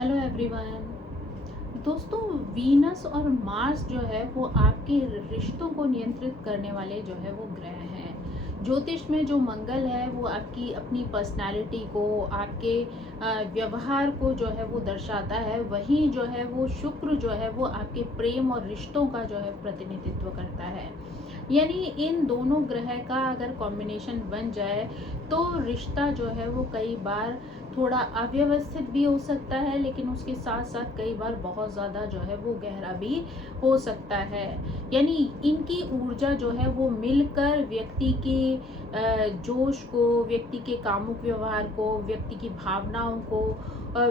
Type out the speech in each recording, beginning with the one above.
Hello everyone. दोस्तों, Venus और Mars जो है वो आपके रिश्तों को नियंत्रित करने वाले जो है वो ग्रह हैं। ज्योतिष में जो मंगल है वो आपकी अपनी पर्सनालिटी को, आपके व्यवहार को जो है वो दर्शाता है। वहीं जो है वो शुक्र जो है वो आपके प्रेम और रिश्तों का जो है प्रतिनिधित्व करता है। यानी इन दोनों ग्रह का अगर कॉम्बिनेशन बन जाए तो रिश्ता जो है वो कई बार थोड़ा अव्यवस्थित भी हो सकता है, लेकिन उसके साथ साथ कई बार बहुत ज़्यादा जो है वो गहरा भी हो सकता है। यानी इनकी ऊर्जा जो है वो मिलकर व्यक्ति के जोश को, व्यक्ति के कामुक व्यवहार को, व्यक्ति की भावनाओं को,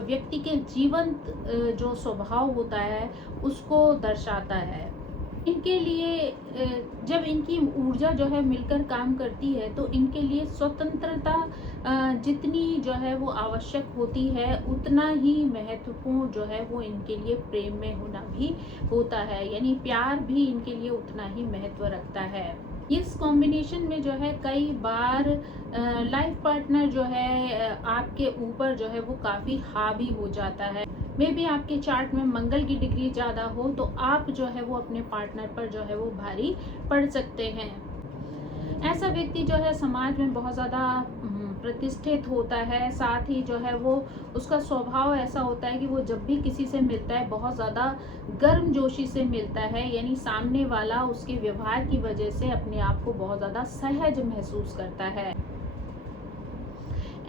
व्यक्ति के जीवंत जो स्वभाव होता है उसको दर्शाता है। इनके लिए जब इनकी ऊर्जा जो है मिलकर काम करती है तो इनके लिए स्वतंत्रता जितनी जो है वो आवश्यक होती है, उतना ही महत्वपूर्ण जो है वो इनके लिए प्रेम में होना भी होता है। यानी प्यार भी इनके लिए उतना ही महत्व रखता है। इस कॉम्बिनेशन में जो है कई बार लाइफ पार्टनर जो है आपके ऊपर जो है वो काफ़ी हावी हो जाता है। मे बी आपके चार्ट में मंगल की डिग्री ज़्यादा हो तो आप जो है वो अपने पार्टनर पर जो है वो भारी पड़ सकते हैं। ऐसा व्यक्ति जो है समाज में बहुत ज़्यादा प्रतिष्ठित होता है। साथ ही जो है वो उसका स्वभाव ऐसा होता है कि वो जब भी किसी से मिलता है बहुत ज़्यादा गर्मजोशी से मिलता है। यानी सामने वाला उसके व्यवहार की वजह से अपने आप को बहुत ज़्यादा सहज महसूस करता है।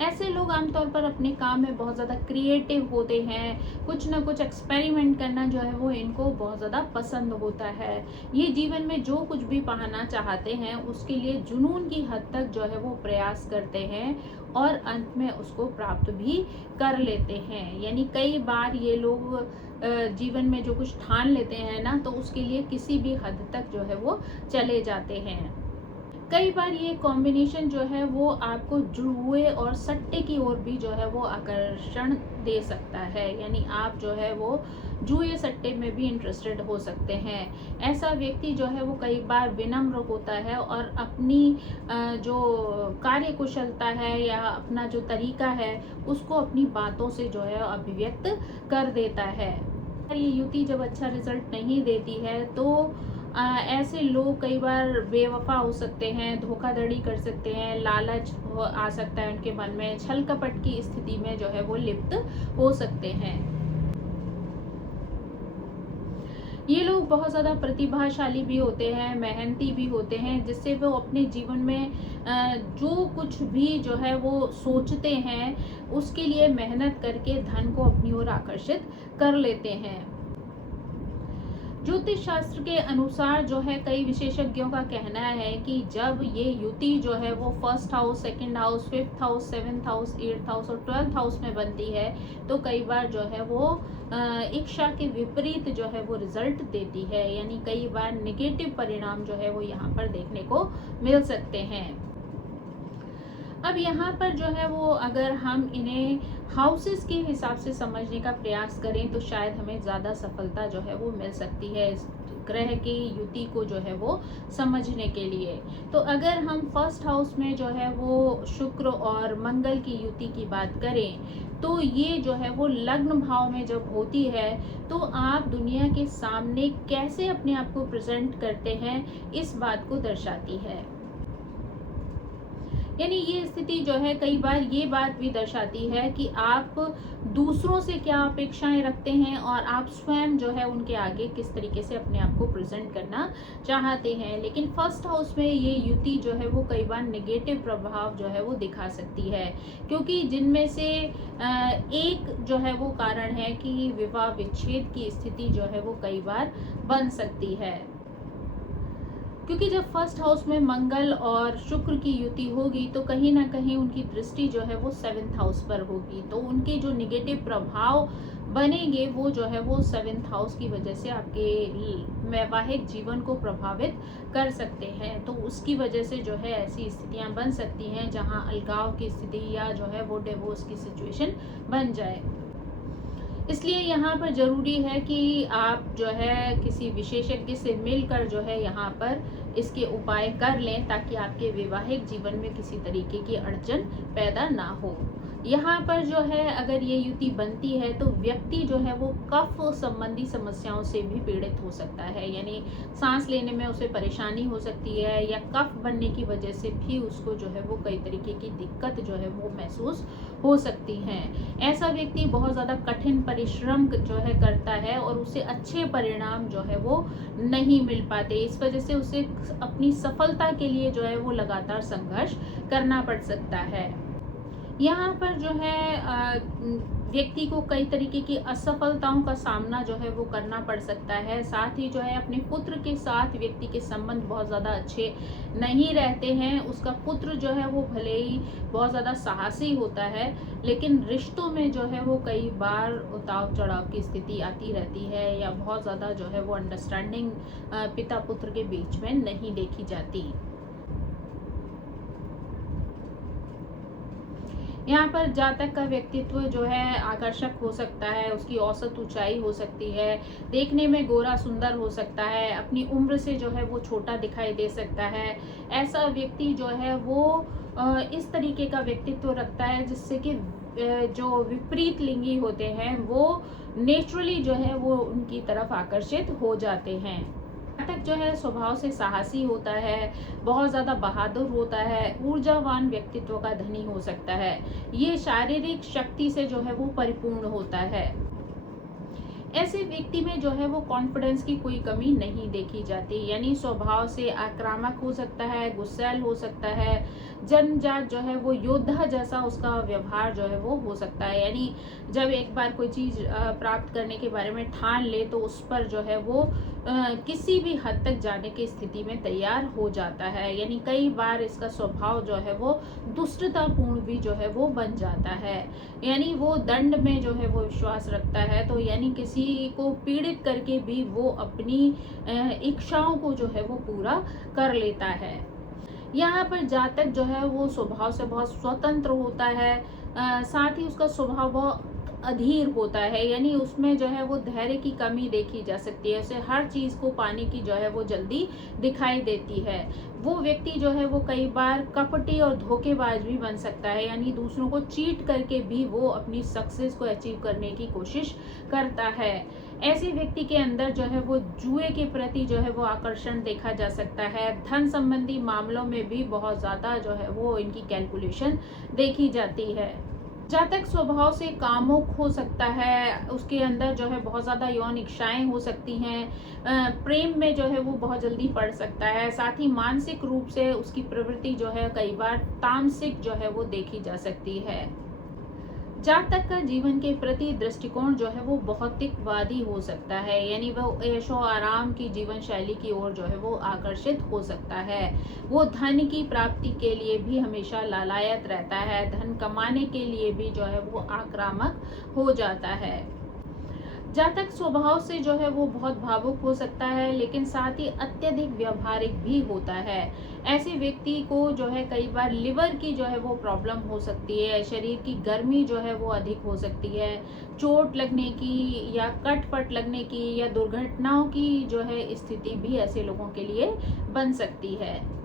ऐसे लोग आमतौर पर अपने काम में बहुत ज़्यादा क्रिएटिव होते हैं। कुछ ना कुछ एक्सपेरिमेंट करना जो है वो इनको बहुत ज़्यादा पसंद होता है। ये जीवन में जो कुछ भी पाना चाहते हैं उसके लिए जुनून की हद तक जो है वो प्रयास करते हैं और अंत में उसको प्राप्त भी कर लेते हैं। यानी कई बार ये लोग जीवन में जो कुछ ठान लेते हैं ना, तो उसके लिए किसी भी हद तक जो है वो चले जाते हैं। कई बार ये कॉम्बिनेशन जो है वो आपको जुए और सट्टे की ओर भी जो है वो आकर्षण दे सकता है। यानी आप जो है वो जुए सट्टे में भी इंटरेस्टेड हो सकते हैं। ऐसा व्यक्ति जो है वो कई बार विनम्र होता है और अपनी जो कार्य कुशलता है या अपना जो तरीका है उसको अपनी बातों से जो है अभिव्यक्त कर देता है। ये युति जब अच्छा रिजल्ट नहीं देती है तो ऐसे लोग कई बार बेवफा हो सकते हैं, धोखाधड़ी कर सकते हैं, लालच आ सकता है उनके मन में, छल कपट की स्थिति में जो है वो लिप्त हो सकते हैं। ये लोग बहुत ज़्यादा प्रतिभाशाली भी होते हैं, मेहनती भी होते हैं, जिससे वो अपने जीवन में जो कुछ भी जो है वो सोचते हैं उसके लिए मेहनत करके धन को अपनी ओर आकर्षित कर लेते हैं। ज्योतिष शास्त्र के अनुसार जो है कई विशेषज्ञों का कहना है कि जब ये युति जो है वो first house, second house, fifth house, seventh house, eighth house और 12th हाउस में बनती है तो कई बार जो है वो इच्छा के विपरीत जो है वो रिजल्ट देती है। यानी कई बार नेगेटिव परिणाम जो है वो यहाँ पर देखने को मिल सकते हैं। अब यहाँ पर जो है वो अगर हम इन्हें हाउसेस के हिसाब से समझने का प्रयास करें तो शायद हमें ज़्यादा सफलता जो है वो मिल सकती है इस ग्रह की युति को जो है वो समझने के लिए। तो अगर हम फर्स्ट हाउस में जो है वो शुक्र और मंगल की युति की बात करें तो ये जो है वो लग्न भाव में जब होती है तो आप दुनिया के सामने कैसे अपने आप को प्रेजेंट करते हैं इस बात को दर्शाती है। यानी ये स्थिति जो है कई बार ये बात भी दर्शाती है कि आप दूसरों से क्या अपेक्षाएं रखते हैं और आप स्वयं जो है उनके आगे किस तरीके से अपने आप को प्रेजेंट करना चाहते हैं। लेकिन फर्स्ट हाउस में ये युति जो है वो कई बार नेगेटिव प्रभाव जो है वो दिखा सकती है, क्योंकि जिनमें से एक जो है वो कारण है कि विवाह विच्छेद की स्थिति जो है वो कई बार बन सकती है। क्योंकि जब फर्स्ट हाउस में मंगल और शुक्र की युति होगी तो कहीं ना कहीं उनकी दृष्टि जो है वो 7th हाउस पर होगी, तो उनके जो निगेटिव प्रभाव बनेंगे वो जो है वो 7th हाउस की वजह से आपके वैवाहिक जीवन को प्रभावित कर सकते हैं। तो उसकी वजह से जो है ऐसी स्थितियां बन सकती हैं जहां अलगाव की स्थिति या जो है वो डिवोर्स की सिचुएशन बन जाए। इसलिए यहाँ पर ज़रूरी है कि आप जो है किसी विशेषज्ञ से मिलकर जो है यहाँ पर इसके उपाय कर लें ताकि आपके वैवाहिक जीवन में किसी तरीके की अड़चन पैदा ना हो। यहाँ पर जो है अगर ये युति बनती है तो व्यक्ति जो है वो कफ संबंधी समस्याओं से भी पीड़ित हो सकता है, यानी सांस लेने में उसे परेशानी हो सकती है या कफ बनने की वजह से भी उसको जो है वो कई तरीके की दिक्कत जो है वो महसूस हो सकती है। ऐसा व्यक्ति बहुत ज़्यादा कठिन परिश्रम जो है करता है और उसे अच्छे परिणाम जो है वो नहीं मिल पाते। इस वजह से उसे अपनी सफलता के लिए जो है वो लगातार संघर्ष करना पड़ सकता है। यहाँ पर जो है व्यक्ति को कई तरीके की असफलताओं का सामना जो है वो करना पड़ सकता है। साथ ही जो है अपने पुत्र के साथ व्यक्ति के संबंध बहुत ज़्यादा अच्छे नहीं रहते हैं। उसका पुत्र जो है वो भले ही बहुत ज़्यादा साहसी होता है, लेकिन रिश्तों में जो है वो कई बार उतार चढ़ाव की स्थिति आती रहती है या बहुत ज़्यादा जो है वो अंडरस्टैंडिंग पिता पुत्र के बीच में नहीं देखी जाती। यहाँ पर जातक का व्यक्तित्व जो है आकर्षक हो सकता है, उसकी औसत ऊंचाई हो सकती है, देखने में गोरा सुंदर हो सकता है, अपनी उम्र से जो है वो छोटा दिखाई दे सकता है। ऐसा व्यक्ति जो है वो इस तरीके का व्यक्तित्व रखता है जिससे कि जो विपरीत लिंगी होते हैं वो नेचुरली जो है वो उनकी तरफ आकर्षित हो जाते हैं। जातक जो है स्वभाव से साहसी होता है, बहुत ज़्यादा बहादुर होता है, ऊर्जावान व्यक्तित्व का धनी हो सकता है। ये शारीरिक शक्ति से जो है वो परिपूर्ण होता है। ऐसे व्यक्ति में जो है वो कॉन्फिडेंस की कोई कमी नहीं देखी जाती, यानी स्वभाव से आक्रामक हो सकता है, गुस्सैल हो सकता है, जन्मजात जो है वो योद्धा जैसा उसका व्यवहार जो है वो हो सकता है। यानी जब एक बार कोई चीज़ प्राप्त करने के बारे में ठान ले तो उस पर जो है वो किसी भी हद तक जाने की स्थिति में तैयार हो जाता है। यानी कई बार इसका स्वभाव जो है वो दुष्टतापूर्ण भी जो है वो बन जाता है। यानी वो दंड में जो है वो विश्वास रखता है, तो यानी किसी को पीड़ित करके भी वो अपनी इच्छाओं को जो है वो पूरा कर लेता है। यहाँ पर जातक जो है वो स्वभाव से बहुत स्वतंत्र होता है, साथ ही उसका स्वभाव बहुत अधीर होता है, यानी उसमें जो है वो धैर्य की कमी देखी जा सकती है। उसे हर चीज़ को पाने की जो है वो जल्दी दिखाई देती है। वो व्यक्ति जो है वो कई बार कपटी और धोखेबाज भी बन सकता है, यानी दूसरों को चीट करके भी वो अपनी सक्सेस को अचीव करने की कोशिश करता है। ऐसे व्यक्ति के अंदर जो है वो जुए के प्रति जो है वो आकर्षण देखा जा सकता है। धन संबंधी मामलों में भी बहुत ज़्यादा जो है वो इनकी कैलकुलेशन देखी जाती है। जातक स्वभाव से कामुक हो सकता है, उसके अंदर जो है बहुत ज़्यादा यौन इच्छाएं हो सकती हैं, प्रेम में जो है वो बहुत जल्दी पड़ सकता है। साथ ही मानसिक रूप से उसकी प्रवृत्ति जो है कई बार तामसिक जो है वो देखी जा सकती है। जातक का जीवन के प्रति दृष्टिकोण जो है वो भौतिकवादी हो सकता है, यानी वो ऐशो आराम की जीवन शैली की ओर जो है वो आकर्षित हो सकता है। वो धन की प्राप्ति के लिए भी हमेशा लालायत रहता है, धन कमाने के लिए भी जो है वो आक्रामक हो जाता है। जातक स्वभाव से जो है वो बहुत भावुक हो सकता है, लेकिन साथ ही अत्यधिक व्यवहारिक भी होता है। ऐसे व्यक्ति को जो है कई बार लिवर की जो है वो प्रॉब्लम हो सकती है, शरीर की गर्मी जो है वो अधिक हो सकती है, चोट लगने की या कटपट लगने की या दुर्घटनाओं की जो है स्थिति भी ऐसे लोगों के लिए बन सकती है।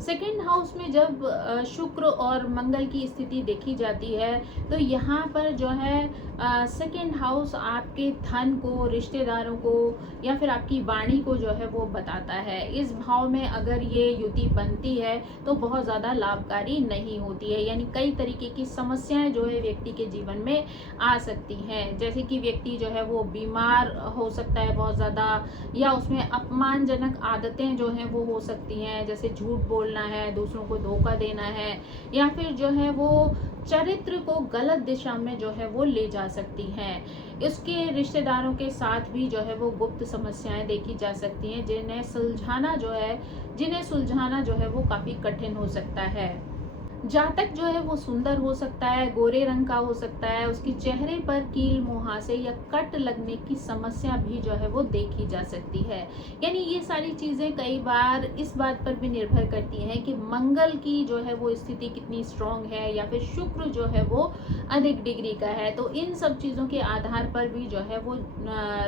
सेकेंड हाउस में जब शुक्र और मंगल की स्थिति देखी जाती है तो यहाँ पर जो है सेकेंड हाउस आपके धन को, रिश्तेदारों को या फिर आपकी वाणी को जो है वो बताता है। इस भाव में अगर ये युति बनती है तो बहुत ज़्यादा लाभकारी नहीं होती है, यानी कई तरीके की समस्याएं जो है व्यक्ति के जीवन में आ सकती हैं। जैसे कि व्यक्ति जो है वो बीमार हो सकता है बहुत ज़्यादा, या उसमें अपमानजनक आदतें जो हैं वो हो सकती हैं, जैसे झूठ बोलना है, दूसरों को धोखा देना है, या फिर जो है वो चरित्र को गलत दिशा में जो है वो ले जा सकती हैं। इसके रिश्तेदारों के साथ भी जो है वो गुप्त समस्याएं देखी जा सकती हैं, जिन्हें सुलझाना जो है वो काफ़ी कठिन हो सकता है। जातक जो है वो सुंदर हो सकता है, गोरे रंग का हो सकता है, उसके चेहरे पर कील मुहासे या कट लगने की समस्या भी जो है वो देखी जा सकती है। यानी ये सारी चीज़ें कई बार इस बात पर भी निर्भर करती हैं कि मंगल की जो है वो स्थिति कितनी स्ट्रांग है या फिर शुक्र जो है वो अधिक डिग्री का है। तो इन सब चीज़ों के आधार पर भी जो है वो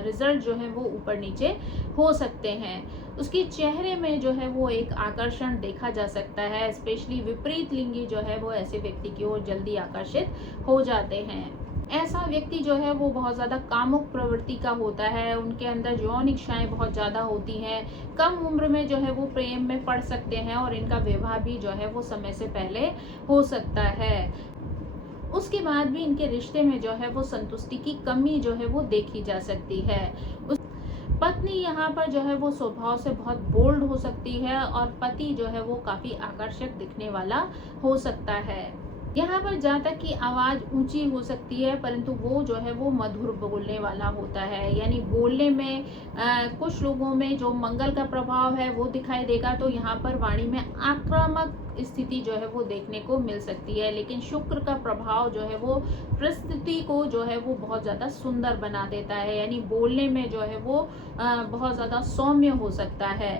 रिजल्ट जो है वो ऊपर नीचे हो सकते हैं। उसके चेहरे में जो है वो एक आकर्षण देखा जा सकता है। स्पेशली विपरीत लिंगी जो है वो ऐसे व्यक्ति की ओर जल्दी आकर्षित हो जाते हैं। ऐसा व्यक्ति जो है वो बहुत ज़्यादा कामुक प्रवृत्ति का होता है, उनके अंदर यौन इच्छाएं बहुत ज़्यादा होती हैं, कम उम्र में जो है वो प्रेम में पड़ सकते हैं और इनका विवाह भी जो है वो समय से पहले हो सकता है। उसके बाद भी इनके रिश्ते में जो है वो संतुष्टि की कमी जो है वो देखी जा सकती है। उस पत्नी यहाँ पर जो है वो स्वभाव से बहुत बोल्ड हो सकती है और पति जो है वो काफ़ी आकर्षक दिखने वाला हो सकता है। यहाँ पर जहाँ तक कि आवाज़ ऊंची हो सकती है, परंतु वो जो है वो मधुर बोलने वाला होता है। यानी बोलने में कुछ लोगों में जो मंगल का प्रभाव है वो दिखाई देगा, तो यहाँ पर वाणी में आक्रामक स्थिति जो है वो देखने को मिल सकती है। लेकिन शुक्र का प्रभाव जो है वो परिस्थिति को जो है वो बहुत ज़्यादा सुंदर बना देता है। यानी बोलने में जो है वो बहुत ज़्यादा सौम्य हो सकता है।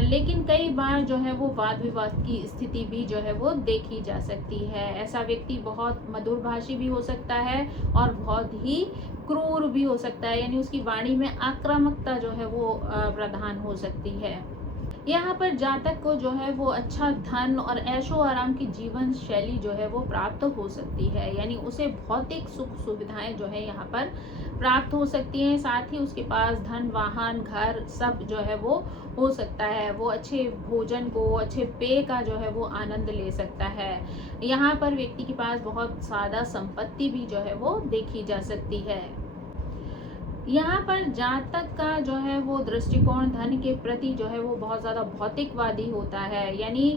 लेकिन कई बार जो है वो वाद विवाद की स्थिति भी जो है वो देखी जा सकती है। ऐसा व्यक्ति बहुत मधुरभाषी भी हो सकता है और बहुत ही क्रूर भी हो सकता है। यानी उसकी वाणी में आक्रामकता जो है वो प्रधान हो सकती है। यहाँ पर जातक को जो है वो अच्छा धन और ऐशो आराम की जीवन शैली जो है वो प्राप्त हो सकती है। यानी उसे भौतिक सुख सुविधाएं जो है यहाँ पर प्राप्त हो सकती हैं। साथ ही उसके पास धन, वाहन, घर सब जो है वो हो सकता है। वो अच्छे भोजन को, अच्छे पेय का जो है वो आनंद ले सकता है। यहाँ पर व्यक्ति के पास बहुत ज़्यादा संपत्ति भी जो है वो देखी जा सकती है। यहाँ पर जातक का जो है वो दृष्टिकोण धन के प्रति जो है वो बहुत ज़्यादा भौतिकवादी होता है। यानी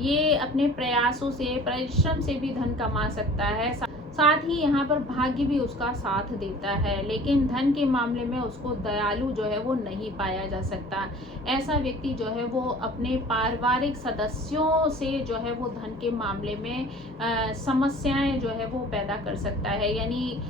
ये अपने प्रयासों से, परिश्रम से भी धन कमा सकता है। साथ ही यहाँ पर भाग्य भी उसका साथ देता है, लेकिन धन के मामले में उसको दयालु जो है वो नहीं पाया जा सकता। ऐसा व्यक्ति जो है वो अपने पारिवारिक सदस्यों से जो है वो धन के मामले में समस्याएं जो है वो पैदा कर सकता है। यानी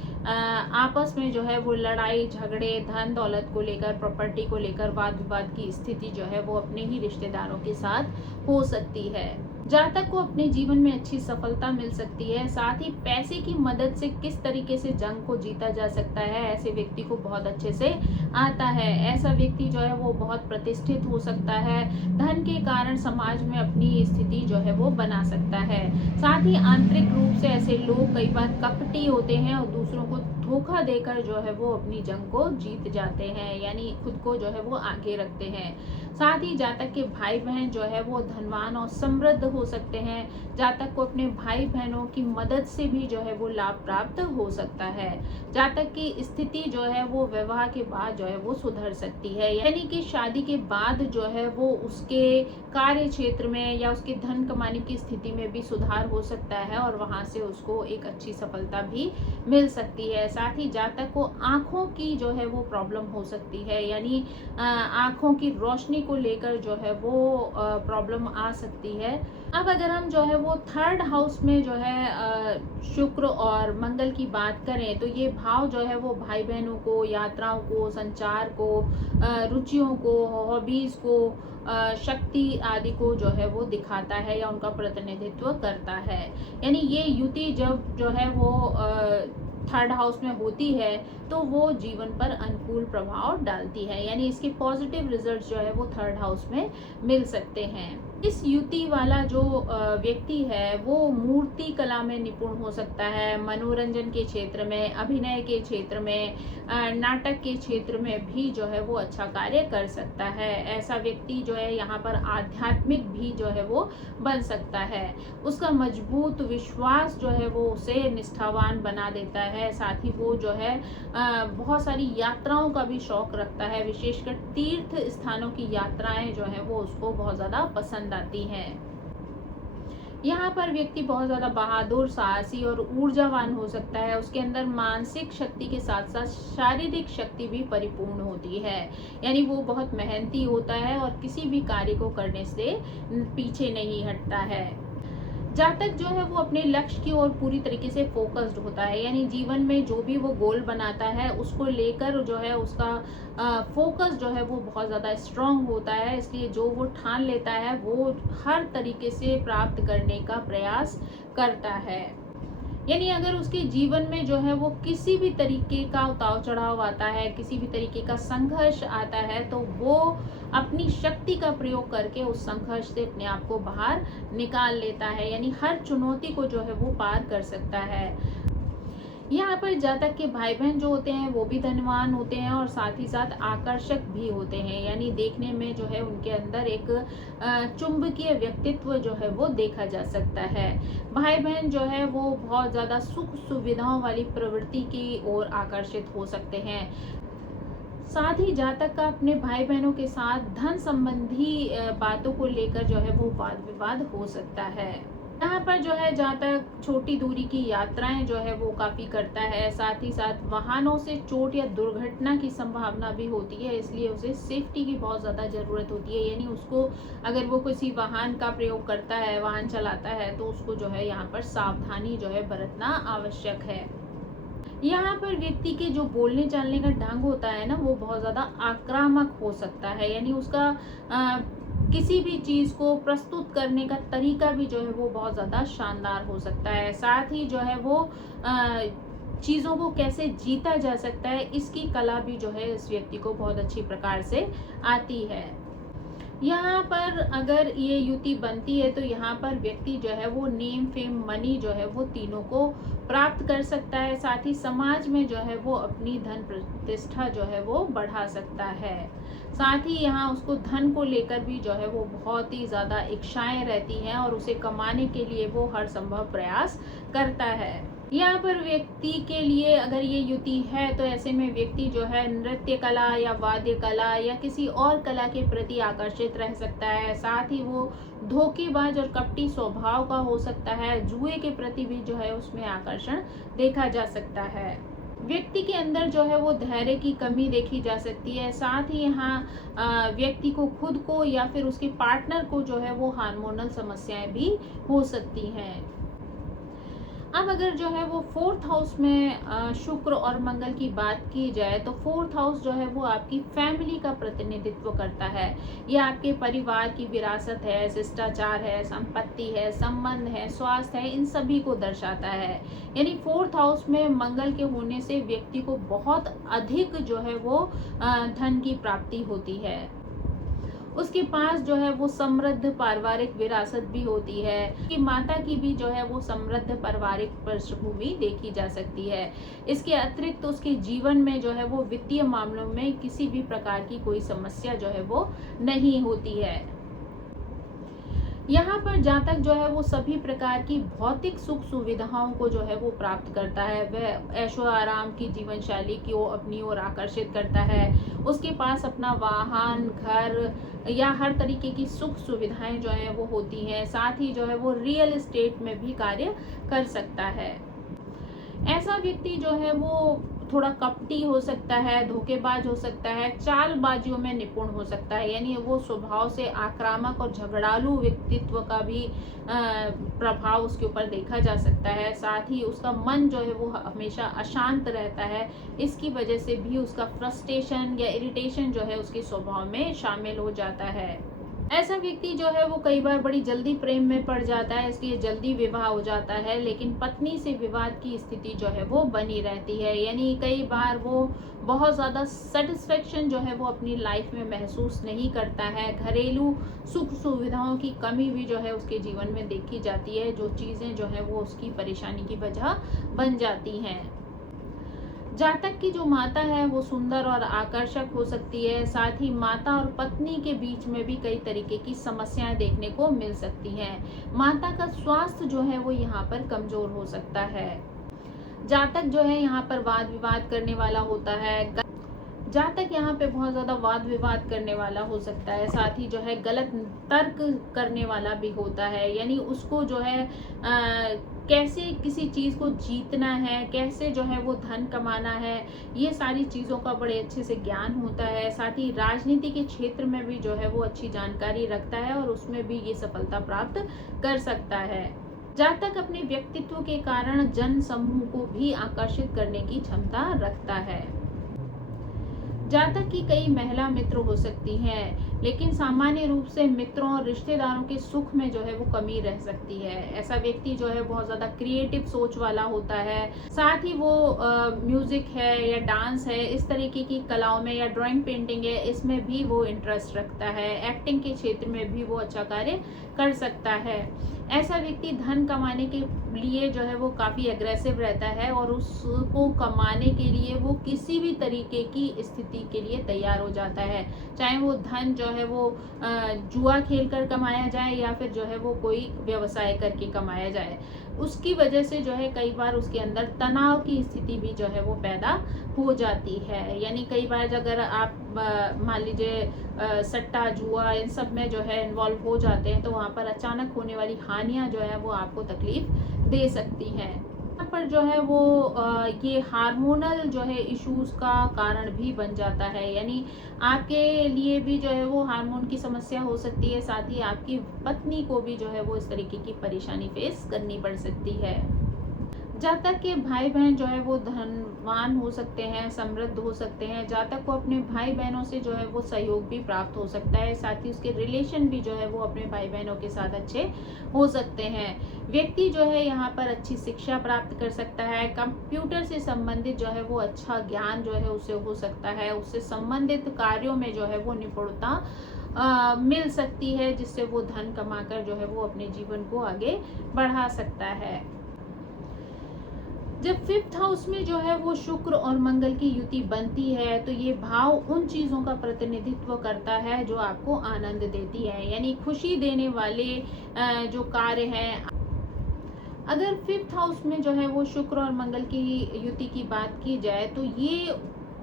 आपस में जो है वो लड़ाई झगड़े, धन दौलत को लेकर, प्रॉपर्टी को लेकर वाद विवाद की स्थिति जो है वो अपने ही रिश्तेदारों के साथ हो सकती है। जातक को अपने जीवन में अच्छी सफलता मिल सकती है। साथ ही पैसे की मदद से किस तरीके से जंग को जीता जा सकता है, ऐसे व्यक्ति को बहुत अच्छे से आता है। ऐसा व्यक्ति जो है वो बहुत प्रतिष्ठित हो सकता है, धन के कारण समाज में अपनी स्थिति जो है वो बना सकता है। साथ ही आंतरिक रूप से ऐसे लोग कई बार कपटी होते हैं और दूसरों को धोखा देकर जो है वो अपनी जंग को जीत जाते हैं। यानी खुद को जो है वो आगे रखते हैं। साथ ही जातक के भाई बहन जो है वो धनवान और समृद्ध हो सकते हैं। जातक को अपने भाई बहनों की मदद से भी जो है वो लाभ प्राप्त हो सकता है। जातक की स्थिति जो है वो विवाह के बाद जो है वो सुधर सकती है। यानी कि शादी के बाद जो है वो उसके कार्य क्षेत्र में या उसके धन कमाने की स्थिति में भी सुधार हो सकता है और वहां से उसको एक अच्छी सफलता भी मिल सकती है। साथ ही जातक को आंखों की जो है वो प्रॉब्लम हो सकती है। यानी आंखों की रोशनी को लेकर जो है वो प्रॉब्लम आ सकती है। अब अगर हम जो है वो थर्ड हाउस में जो है शुक्र और मंगल की बात करें, तो ये भाव जो है वो भाई बहनों को, यात्राओं को, संचार को, रुचियों को, हॉबीज को, शक्ति आदि को जो है वो दिखाता है या उनका प्रतिनिधित्व करता है। यानी ये युति जब जो है वो थर्ड हाउस में होती है तो वो जीवन पर अनुकूल प्रभाव डालती है। यानी इसके पॉजिटिव रिजल्ट जो है वो थर्ड हाउस में मिल सकते हैं। इस युति वाला जो व्यक्ति है वो मूर्ति कला में निपुण हो सकता है, मनोरंजन के क्षेत्र में, अभिनय के क्षेत्र में, नाटक के क्षेत्र में भी जो है वो अच्छा कार्य कर सकता है। ऐसा व्यक्ति जो है यहाँ पर आध्यात्मिक भी जो है वो बन सकता है। उसका मजबूत विश्वास जो है वो उसे निष्ठावान बना देता है। साथ ही वो जो है बहुत सारी यात्राओं का भी शौक रखता है। विशेषकर तीर्थ स्थानों की यात्राएं जो है वो उसको बहुत ज़्यादा पसंद आती हैं। यहाँ पर व्यक्ति बहुत ज़्यादा बहादुर, साहसी और ऊर्जावान हो सकता है। उसके अंदर मानसिक शक्ति के साथ साथ शारीरिक शक्ति भी परिपूर्ण होती है। यानी वो बहुत मेहनती होता है और किसी भी कार्य को करने से पीछे नहीं हटता है। जातक जो है वो अपने लक्ष्य की ओर पूरी तरीके से फोकस्ड होता है। यानी जीवन में जो भी वो गोल बनाता है उसको लेकर जो है उसका फोकस जो है वो बहुत ज़्यादा स्ट्रांग होता है। इसलिए जो वो ठान लेता है वो हर तरीके से प्राप्त करने का प्रयास करता है। यानी अगर उसके जीवन में जो है वो किसी भी तरीके का उतार चढ़ाव आता है, किसी भी तरीके का संघर्ष आता है, तो वो अपनी शक्ति का प्रयोग करके उस संघर्ष से अपने आप को बाहर निकाल लेता है, यानी हर चुनौती को जो है वो पार कर सकता है। यहाँ पर जातक के भाई बहन जो होते हैं वो भी धनवान होते हैं और साथ ही साथ आकर्षक भी होते हैं, यानी देखने में जो है उनके अंदर एक चुंबकीय व्यक्तित्व जो है वो देखा जा सकता है। भाई बहन जो है वो बहुत ज़्यादा सुख सुविधाओं वाली प्रवृत्ति की ओर आकर्षित हो सकते हैं। साथ ही जातक का अपने भाई बहनों के साथ धन संबंधी बातों को लेकर जो है वो वाद विवाद हो सकता है। यहाँ पर जो है जातक छोटी दूरी की यात्राएं जो है वो काफ़ी करता है, साथ ही साथ वाहनों से चोट या दुर्घटना की संभावना भी होती है, इसलिए उसे सेफ्टी की बहुत ज़्यादा ज़रूरत होती है। यानी उसको अगर वो किसी वाहन का प्रयोग करता है, वाहन चलाता है, तो उसको जो है यहाँ पर सावधानी जो है बरतना आवश्यक है। यहाँ पर व्यक्ति के जो बोलने चालने का ढंग होता है ना, वो बहुत ज़्यादा आक्रामक हो सकता है, यानी उसका किसी भी चीज़ को प्रस्तुत करने का तरीका भी जो है वो बहुत ज़्यादा शानदार हो सकता है। साथ ही जो है वो चीज़ों को कैसे जीता जा सकता है, इसकी कला भी जो है इस व्यक्ति को बहुत अच्छी प्रकार से आती है। यहाँ पर अगर ये युति बनती है तो यहाँ पर व्यक्ति जो है वो नेम फेम मनी जो है वो तीनों को प्राप्त कर सकता है, साथ ही समाज में जो है वो अपनी धन प्रतिष्ठा जो है वो बढ़ा सकता है। साथ ही यहाँ उसको धन को लेकर भी जो है वो बहुत ही ज़्यादा इच्छाएं रहती हैं और उसे कमाने के लिए वो हर संभव प्रयास करता है। यहाँ पर व्यक्ति के लिए अगर ये युति है तो ऐसे में व्यक्ति जो है नृत्य कला या वाद्य कला या किसी और कला के प्रति आकर्षित रह सकता है। साथ ही वो धोखेबाज और कपटी स्वभाव का हो सकता है, जुए के प्रति भी जो है उसमें आकर्षण देखा जा सकता है। व्यक्ति के अंदर जो है वो धैर्य की कमी देखी जा सकती है। साथ ही यहाँ व्यक्ति को खुद को या फिर उसके पार्टनर को जो है वो हार्मोनल समस्याएं भी हो सकती हैं। अब अगर जो है वो 4th हाउस में शुक्र और मंगल की बात की जाए तो 4th हाउस जो है वो आपकी फैमिली का प्रतिनिधित्व करता है। यह आपके परिवार की विरासत है, शिष्टाचार है, संपत्ति है, संबंध है, स्वास्थ्य है, इन सभी को दर्शाता है। यानी 4th हाउस में मंगल के होने से व्यक्ति को बहुत अधिक जो है वो धन की प्राप्ति होती है। उसके पास जो है वो समृद्ध पारिवारिक विरासत भी होती है कि माता की भी जो है वो समृद्ध पारिवारिक पृष्ठभूमि देखी जा सकती है। इसके अतिरिक्त उसके जीवन में जो है वो वित्तीय मामलों में किसी भी प्रकार की कोई समस्या जो है वो नहीं होती है। यहाँ पर जातक जो है वो सभी प्रकार की भौतिक सुख सुविधाओं को जो है वो प्राप्त करता है, वह ऐशो आराम की जीवन शैली की ओर अपनी ओर आकर्षित करता है। उसके पास अपना वाहन, घर या हर तरीके की सुख सुविधाएं जो है वो होती हैं। साथ ही जो है वो रियल एस्टेट में भी कार्य कर सकता है। ऐसा व्यक्ति जो है वो थोड़ा कपटी हो सकता है, धोखेबाज हो सकता है, चालबाजियों में निपुण हो सकता है, यानी वो स्वभाव से आक्रामक और झगड़ालू व्यक्तित्व का भी प्रभाव उसके ऊपर देखा जा सकता है। साथ ही उसका मन जो है वो हमेशा अशांत रहता है, इसकी वजह से भी उसका फ्रस्ट्रेशन या इरिटेशन जो है उसके स्वभाव में शामिल हो जाता है। ऐसा व्यक्ति जो है वो कई बार बड़ी जल्दी प्रेम में पड़ जाता है, इसलिए जल्दी विवाह हो जाता है, लेकिन पत्नी से विवाद की स्थिति जो है वो बनी रहती है। यानी कई बार वो बहुत ज़्यादा सेटिस्फेक्शन जो है वो अपनी लाइफ में महसूस नहीं करता है। घरेलू सुख सुविधाओं की कमी भी जो है उसके जीवन में देखी जाती है, जो चीज़ें जो है वो उसकी परेशानी की वजह बन जाती हैं। जातक की जो माता है वो सुंदर और आकर्षक हो सकती है। साथ ही माता और पत्नी के बीच में भी कई तरीके की समस्याएं देखने को मिल सकती हैं। माता का स्वास्थ्य जो है वो यहाँ पर कमजोर हो सकता है। जातक जो है यहाँ पर वाद विवाद करने वाला होता है। जातक यहाँ पे बहुत ज़्यादा वाद विवाद करने वाला हो सकता है। साथ ही जो है गलत तर्क करने वाला भी होता है, यानी उसको जो है कैसे किसी चीज़ को जीतना है, कैसे जो है वो धन कमाना है, ये सारी चीज़ों का बड़े अच्छे से ज्ञान होता है। साथ ही राजनीति के क्षेत्र में भी जो है वो अच्छी जानकारी रखता है और उसमें भी ये सफलता प्राप्त कर सकता है। जातक अपने व्यक्तित्व के कारण जन समूह को भी आकर्षित करने की क्षमता रखता है। जातक की कई महिला मित्र हो सकती हैं, लेकिन सामान्य रूप से मित्रों और रिश्तेदारों के सुख में जो है वो कमी रह सकती है। ऐसा व्यक्ति जो है बहुत ज़्यादा क्रिएटिव सोच वाला होता है, साथ ही वो म्यूजिक है या डांस है, इस तरीके की कलाओं में, या ड्राइंग पेंटिंग है, इसमें भी वो इंटरेस्ट रखता है। एक्टिंग के क्षेत्र में भी वो अच्छा कार्य कर सकता है। ऐसा व्यक्ति धन कमाने के लिए जो है वो काफ़ी एग्रेसिव रहता है और उसको कमाने के लिए वो किसी भी तरीके की स्थिति के लिए तैयार हो जाता है, चाहे वो धन जो है वो जुआ खेल कर कमाया जाए या फिर जो है वो कोई व्यवसाय करके कमाया जाए। उसकी वजह से जो है कई बार उसके अंदर तनाव की स्थिति भी जो है वो पैदा हो जाती है। यानी कई बार अगर आप मान लीजिए सट्टा जुआ इन सब में जो है इन्वॉल्व हो जाते हैं, तो वहाँ पर अचानक होने वाली हानियाँ जो है वो आपको तकलीफ दे सकती हैं। यहाँ पर जो है वो ये हार्मोनल जो है इश्यूज का कारण भी बन जाता है। यानी आपके लिए भी जो है वो हार्मोन की समस्या हो सकती है, साथ ही आपकी पत्नी को भी जो है वो इस तरीके की परेशानी फेस करनी पड़ सकती है। जातक के भाई बहन जो है वो धनवान हो सकते हैं, समृद्ध हो सकते हैं। जातक को अपने भाई बहनों से जो है वो सहयोग भी प्राप्त हो सकता है, साथ ही उसके रिलेशन भी जो है वो अपने भाई बहनों के साथ अच्छे हो सकते हैं। व्यक्ति जो है यहाँ पर अच्छी शिक्षा प्राप्त कर सकता है। कंप्यूटर से संबंधित जो है वो अच्छा ज्ञान जो है उसे हो सकता है। उससे संबंधित कार्यों में जो है वो निपुणता मिल सकती है, जिससे वो धन कमाकर जो है वो अपने जीवन को आगे बढ़ा सकता है। जब 5th हाउस में जो है वो शुक्र और मंगल की युति बनती है, तो ये भाव उन चीज़ों का प्रतिनिधित्व करता है जो आपको आनंद देती है, यानी खुशी देने वाले जो कार्य हैं। अगर 5th हाउस में जो है वो शुक्र और मंगल की युति की बात की जाए, तो ये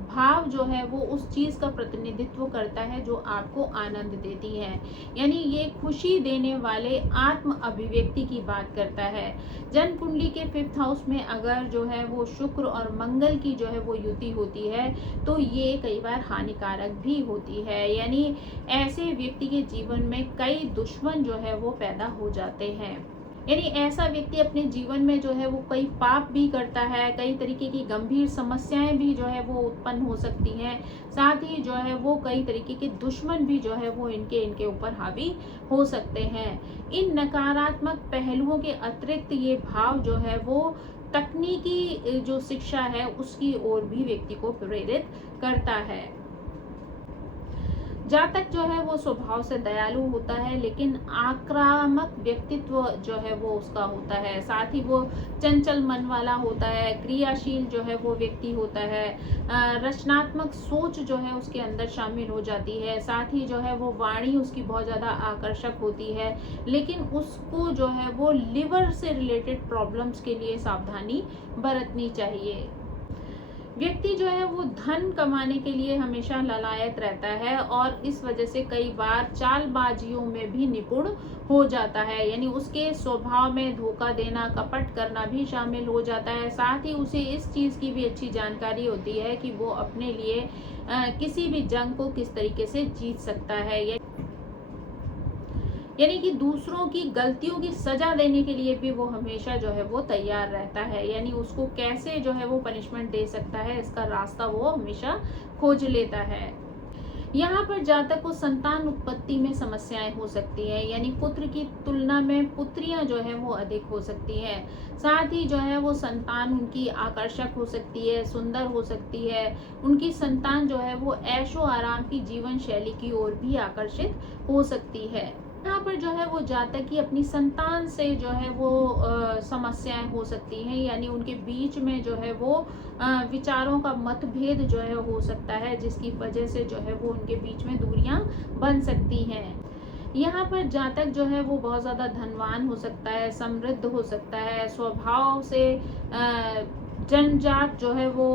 भाव जो है वो उस चीज़ का प्रतिनिधित्व करता है जो आपको आनंद देती है, यानी ये खुशी देने वाले आत्म अभिव्यक्ति की बात करता है। जन्म कुंडली के 5th हाउस में अगर जो है वो शुक्र और मंगल की जो है वो युति होती है, तो ये कई बार हानिकारक भी होती है। यानी ऐसे व्यक्ति के जीवन में कई दुश्मन जो है वो पैदा हो जाते हैं। यानी ऐसा व्यक्ति अपने जीवन में जो है वो कई पाप भी करता है, कई तरीके की गंभीर समस्याएं भी जो है वो उत्पन्न हो सकती हैं, साथ ही जो है वो कई तरीके के दुश्मन भी जो है वो इनके ऊपर हावी हो सकते हैं। इन नकारात्मक पहलुओं के अतिरिक्त ये भाव जो है वो तकनीकी जो शिक्षा है उसकी ओर भी व्यक्ति को प्रेरित करता है। जातक जो है वो स्वभाव से दयालु होता है, लेकिन आक्रामक व्यक्तित्व जो है वो उसका होता है। साथ ही वो चंचल मन वाला होता है, क्रियाशील जो है वो व्यक्ति होता है, रचनात्मक सोच जो है उसके अंदर शामिल हो जाती है। साथ ही जो है वो वाणी उसकी बहुत ज़्यादा आकर्षक होती है, लेकिन उसको जो है वो लिवर से रिलेटेड प्रॉब्लम्स के लिए सावधानी बरतनी चाहिए। व्यक्ति जो है वो धन कमाने के लिए हमेशा ललायत रहता है और इस वजह से कई बार चालबाजियों में भी निपुण हो जाता है, यानी उसके स्वभाव में धोखा देना, कपट करना भी शामिल हो जाता है। साथ ही उसे इस चीज़ की भी अच्छी जानकारी होती है कि वो अपने लिए किसी भी जंग को किस तरीके से जीत सकता है, यानी कि दूसरों की गलतियों की सजा देने के लिए भी वो हमेशा जो है वो तैयार रहता है। यानी उसको कैसे जो है वो पनिशमेंट दे सकता है, इसका रास्ता वो हमेशा खोज लेता है। यहाँ पर जातक को संतान उत्पत्ति में समस्याएं हो सकती है, यानी पुत्र की तुलना में पुत्रियां जो है वो अधिक हो सकती है। साथ ही जो है वो संतान उनकी आकर्षक हो सकती है, सुंदर हो सकती है। उनकी संतान जो है वो ऐशो आराम की जीवन शैली की ओर भी आकर्षित हो सकती है। यहाँ पर जो है वो जातक की अपनी संतान से जो है वो समस्याएं हो सकती हैं, यानी उनके बीच में जो है वो विचारों का मतभेद जो है हो सकता है, जिसकी वजह से जो है वो उनके बीच में दूरियां बन सकती हैं। यहाँ पर जातक जो है वो बहुत ज़्यादा धनवान हो सकता है, समृद्ध हो सकता है, स्वभाव से जनजात जो है वो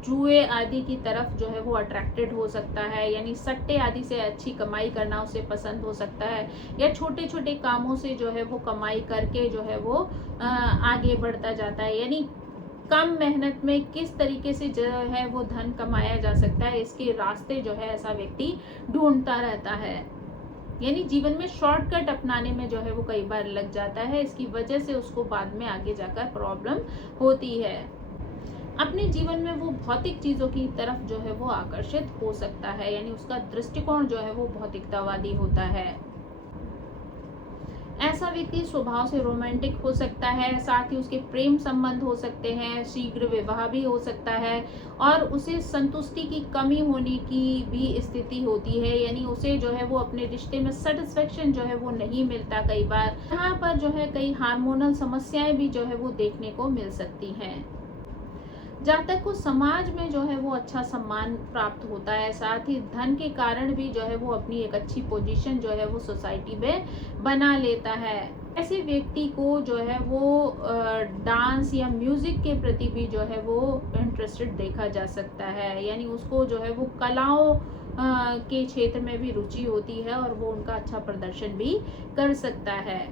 जुए आदि की तरफ जो है वो अट्रैक्टेड हो सकता है, यानी सट्टे आदि से अच्छी कमाई करना उसे पसंद हो सकता है, या छोटे छोटे कामों से जो है वो कमाई करके जो है वो आगे बढ़ता जाता है। यानी कम मेहनत में किस तरीके से जो है वो धन कमाया जा सकता है, इसके रास्ते जो है ऐसा व्यक्ति ढूंढता रहता है। यानी जीवन में शॉर्टकट अपनाने में जो है वो कई बार लग जाता है, इसकी वजह से उसको बाद में आगे जाकर प्रॉब्लम होती है। अपने जीवन में वो भौतिक चीज़ों की तरफ जो है वो आकर्षित हो सकता है, यानी उसका दृष्टिकोण जो है वो भौतिकतावादी होता है। ऐसा व्यक्ति स्वभाव से रोमांटिक हो सकता है, साथ ही उसके प्रेम संबंध हो सकते हैं, शीघ्र विवाह भी हो सकता है और उसे संतुष्टि की कमी होने की भी स्थिति होती है, यानी उसे जो है वो अपने रिश्ते में सेटिस्फेक्शन जो है वो नहीं मिलता कई बार। यहाँ पर जो है कई हार्मोनल समस्याएं भी जो है वो देखने को मिल सकती हैं। जातक को समाज में जो है वो अच्छा सम्मान प्राप्त होता है, साथ ही धन के कारण भी जो है वो अपनी एक अच्छी पोजीशन जो है वो सोसाइटी में बना लेता है। ऐसे व्यक्ति को जो है वो डांस या म्यूजिक के प्रति भी जो है वो इंटरेस्टेड देखा जा सकता है, यानी उसको जो है वो कलाओं के क्षेत्र में भी रुचि होती है और वो उनका अच्छा प्रदर्शन भी कर सकता है।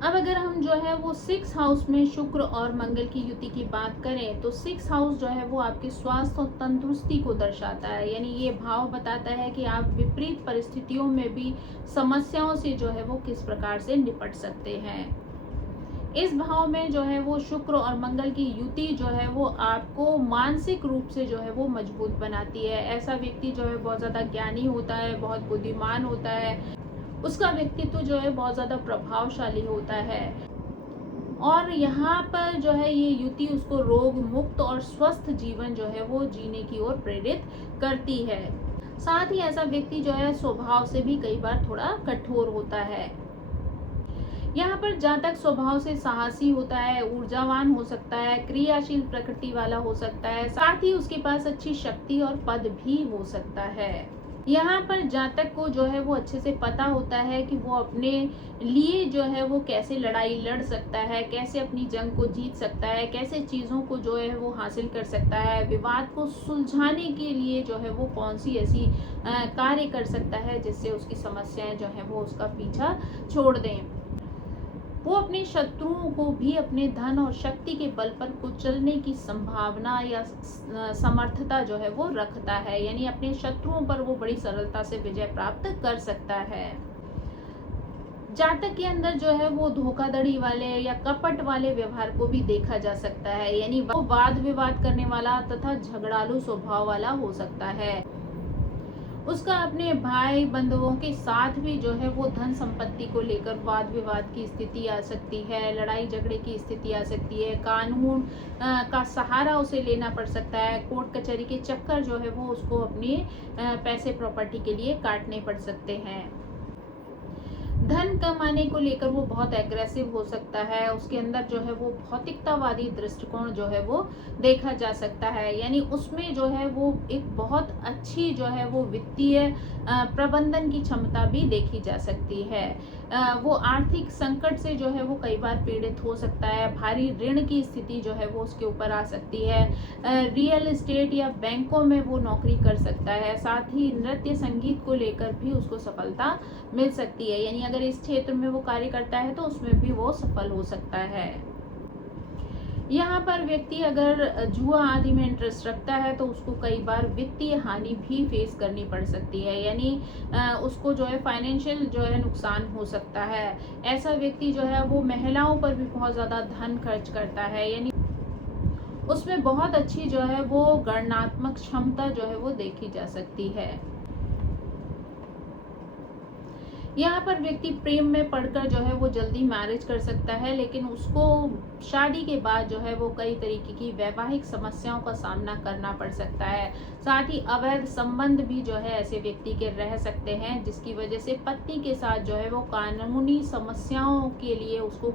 अब अगर हम जो है वो 6 हाउस में शुक्र और मंगल की युति की बात करें तो 6 हाउस जो है वो आपके स्वास्थ्य और तंदुरुस्ती को दर्शाता है, यानी ये भाव बताता है कि आप विपरीत परिस्थितियों में भी समस्याओं से जो है वो किस प्रकार से निपट सकते हैं। इस भाव में जो है वो शुक्र और मंगल की युति जो है वो आपको मानसिक रूप से जो है वो मजबूत बनाती है। ऐसा व्यक्ति जो है बहुत ज़्यादा ज्ञानी होता है, बहुत बुद्धिमान होता है, उसका व्यक्तित्व जो है बहुत ज़्यादा प्रभावशाली होता है और यहाँ पर जो है ये युति उसको रोग मुक्त और स्वस्थ जीवन जो है वो जीने की ओर प्रेरित करती है। साथ ही ऐसा व्यक्ति जो है स्वभाव से भी कई बार थोड़ा कठोर होता है। यहाँ पर जातक स्वभाव से साहसी होता है, ऊर्जावान हो सकता है, क्रियाशील प्रकृति वाला हो सकता है, साथ ही उसके पास अच्छी शक्ति और पद भी हो सकता है। यहाँ पर जातक को जो है वो अच्छे से पता होता है कि वो अपने लिए जो है वो कैसे लड़ाई लड़ सकता है, कैसे अपनी जंग को जीत सकता है, कैसे चीज़ों को जो है वो हासिल कर सकता है, विवाद को सुलझाने के लिए जो है वो कौन सी ऐसी कार्य कर सकता है जिससे उसकी समस्याएं जो है वो उसका पीछा छोड़ दें। वो अपने शत्रुओं को भी अपने धन और शक्ति के बल पर कुचलने की संभावना या समर्थता जो है वो रखता है, यानी अपने शत्रुओं पर वो बड़ी सरलता से विजय प्राप्त कर सकता है। जातक के अंदर जो है वो धोखाधड़ी वाले या कपट वाले व्यवहार को भी देखा जा सकता है, यानी वो वाद विवाद करने वाला तथा झगड़ालू स्वभाव वाला हो सकता है। उसका अपने भाई बंधुओं के साथ भी जो है वो धन संपत्ति को लेकर वाद विवाद की स्थिति आ सकती है, लड़ाई झगड़े की स्थिति आ सकती है, कानून का सहारा उसे लेना पड़ सकता है, कोर्ट कचहरी के चक्कर जो है वो उसको अपने पैसे प्रॉपर्टी के लिए काटने पड़ सकते हैं। धन कमाने को लेकर वो बहुत एग्रेसिव हो सकता है, उसके अंदर जो है वो भौतिकतावादी दृष्टिकोण जो है वो देखा जा सकता है, यानी उसमें जो है वो एक बहुत अच्छी जो है वो वित्तीय प्रबंधन की क्षमता भी देखी जा सकती है। वो आर्थिक संकट से जो है वो कई बार पीड़ित हो सकता है, भारी ऋण की स्थिति जो है वो उसके ऊपर आ सकती है, रियल एस्टेट या बैंकों में वो नौकरी कर सकता है, साथ ही नृत्य संगीत को लेकर भी उसको सफलता मिल सकती है, यानी अगर इस क्षेत्र में वो कार्य करता है तो उसमें भी वो सफल हो सकता है। यहाँ पर व्यक्ति अगर जुआ आदि में इंटरेस्ट रखता है तो उसको कई बार वित्तीय हानि भी फेस करनी पड़ सकती है, यानी उसको जो है फाइनेंशियल जो है नुकसान हो सकता है। ऐसा व्यक्ति जो है वो महिलाओं पर भी बहुत ज़्यादा धन खर्च करता है, यानी उसमें बहुत अच्छी जो है वो गणनात्मक क्षमता जो है वो देखी जा सकती है। यहाँ पर व्यक्ति प्रेम में पड़कर जो है वो जल्दी मैरिज कर सकता है, लेकिन उसको शादी के बाद जो है वो कई तरीके की वैवाहिक समस्याओं का सामना करना पड़ सकता है। साथ ही अवैध संबंध भी जो है ऐसे व्यक्ति के रह सकते हैं, जिसकी वजह से पत्नी के साथ जो है वो कानूनी समस्याओं के लिए उसको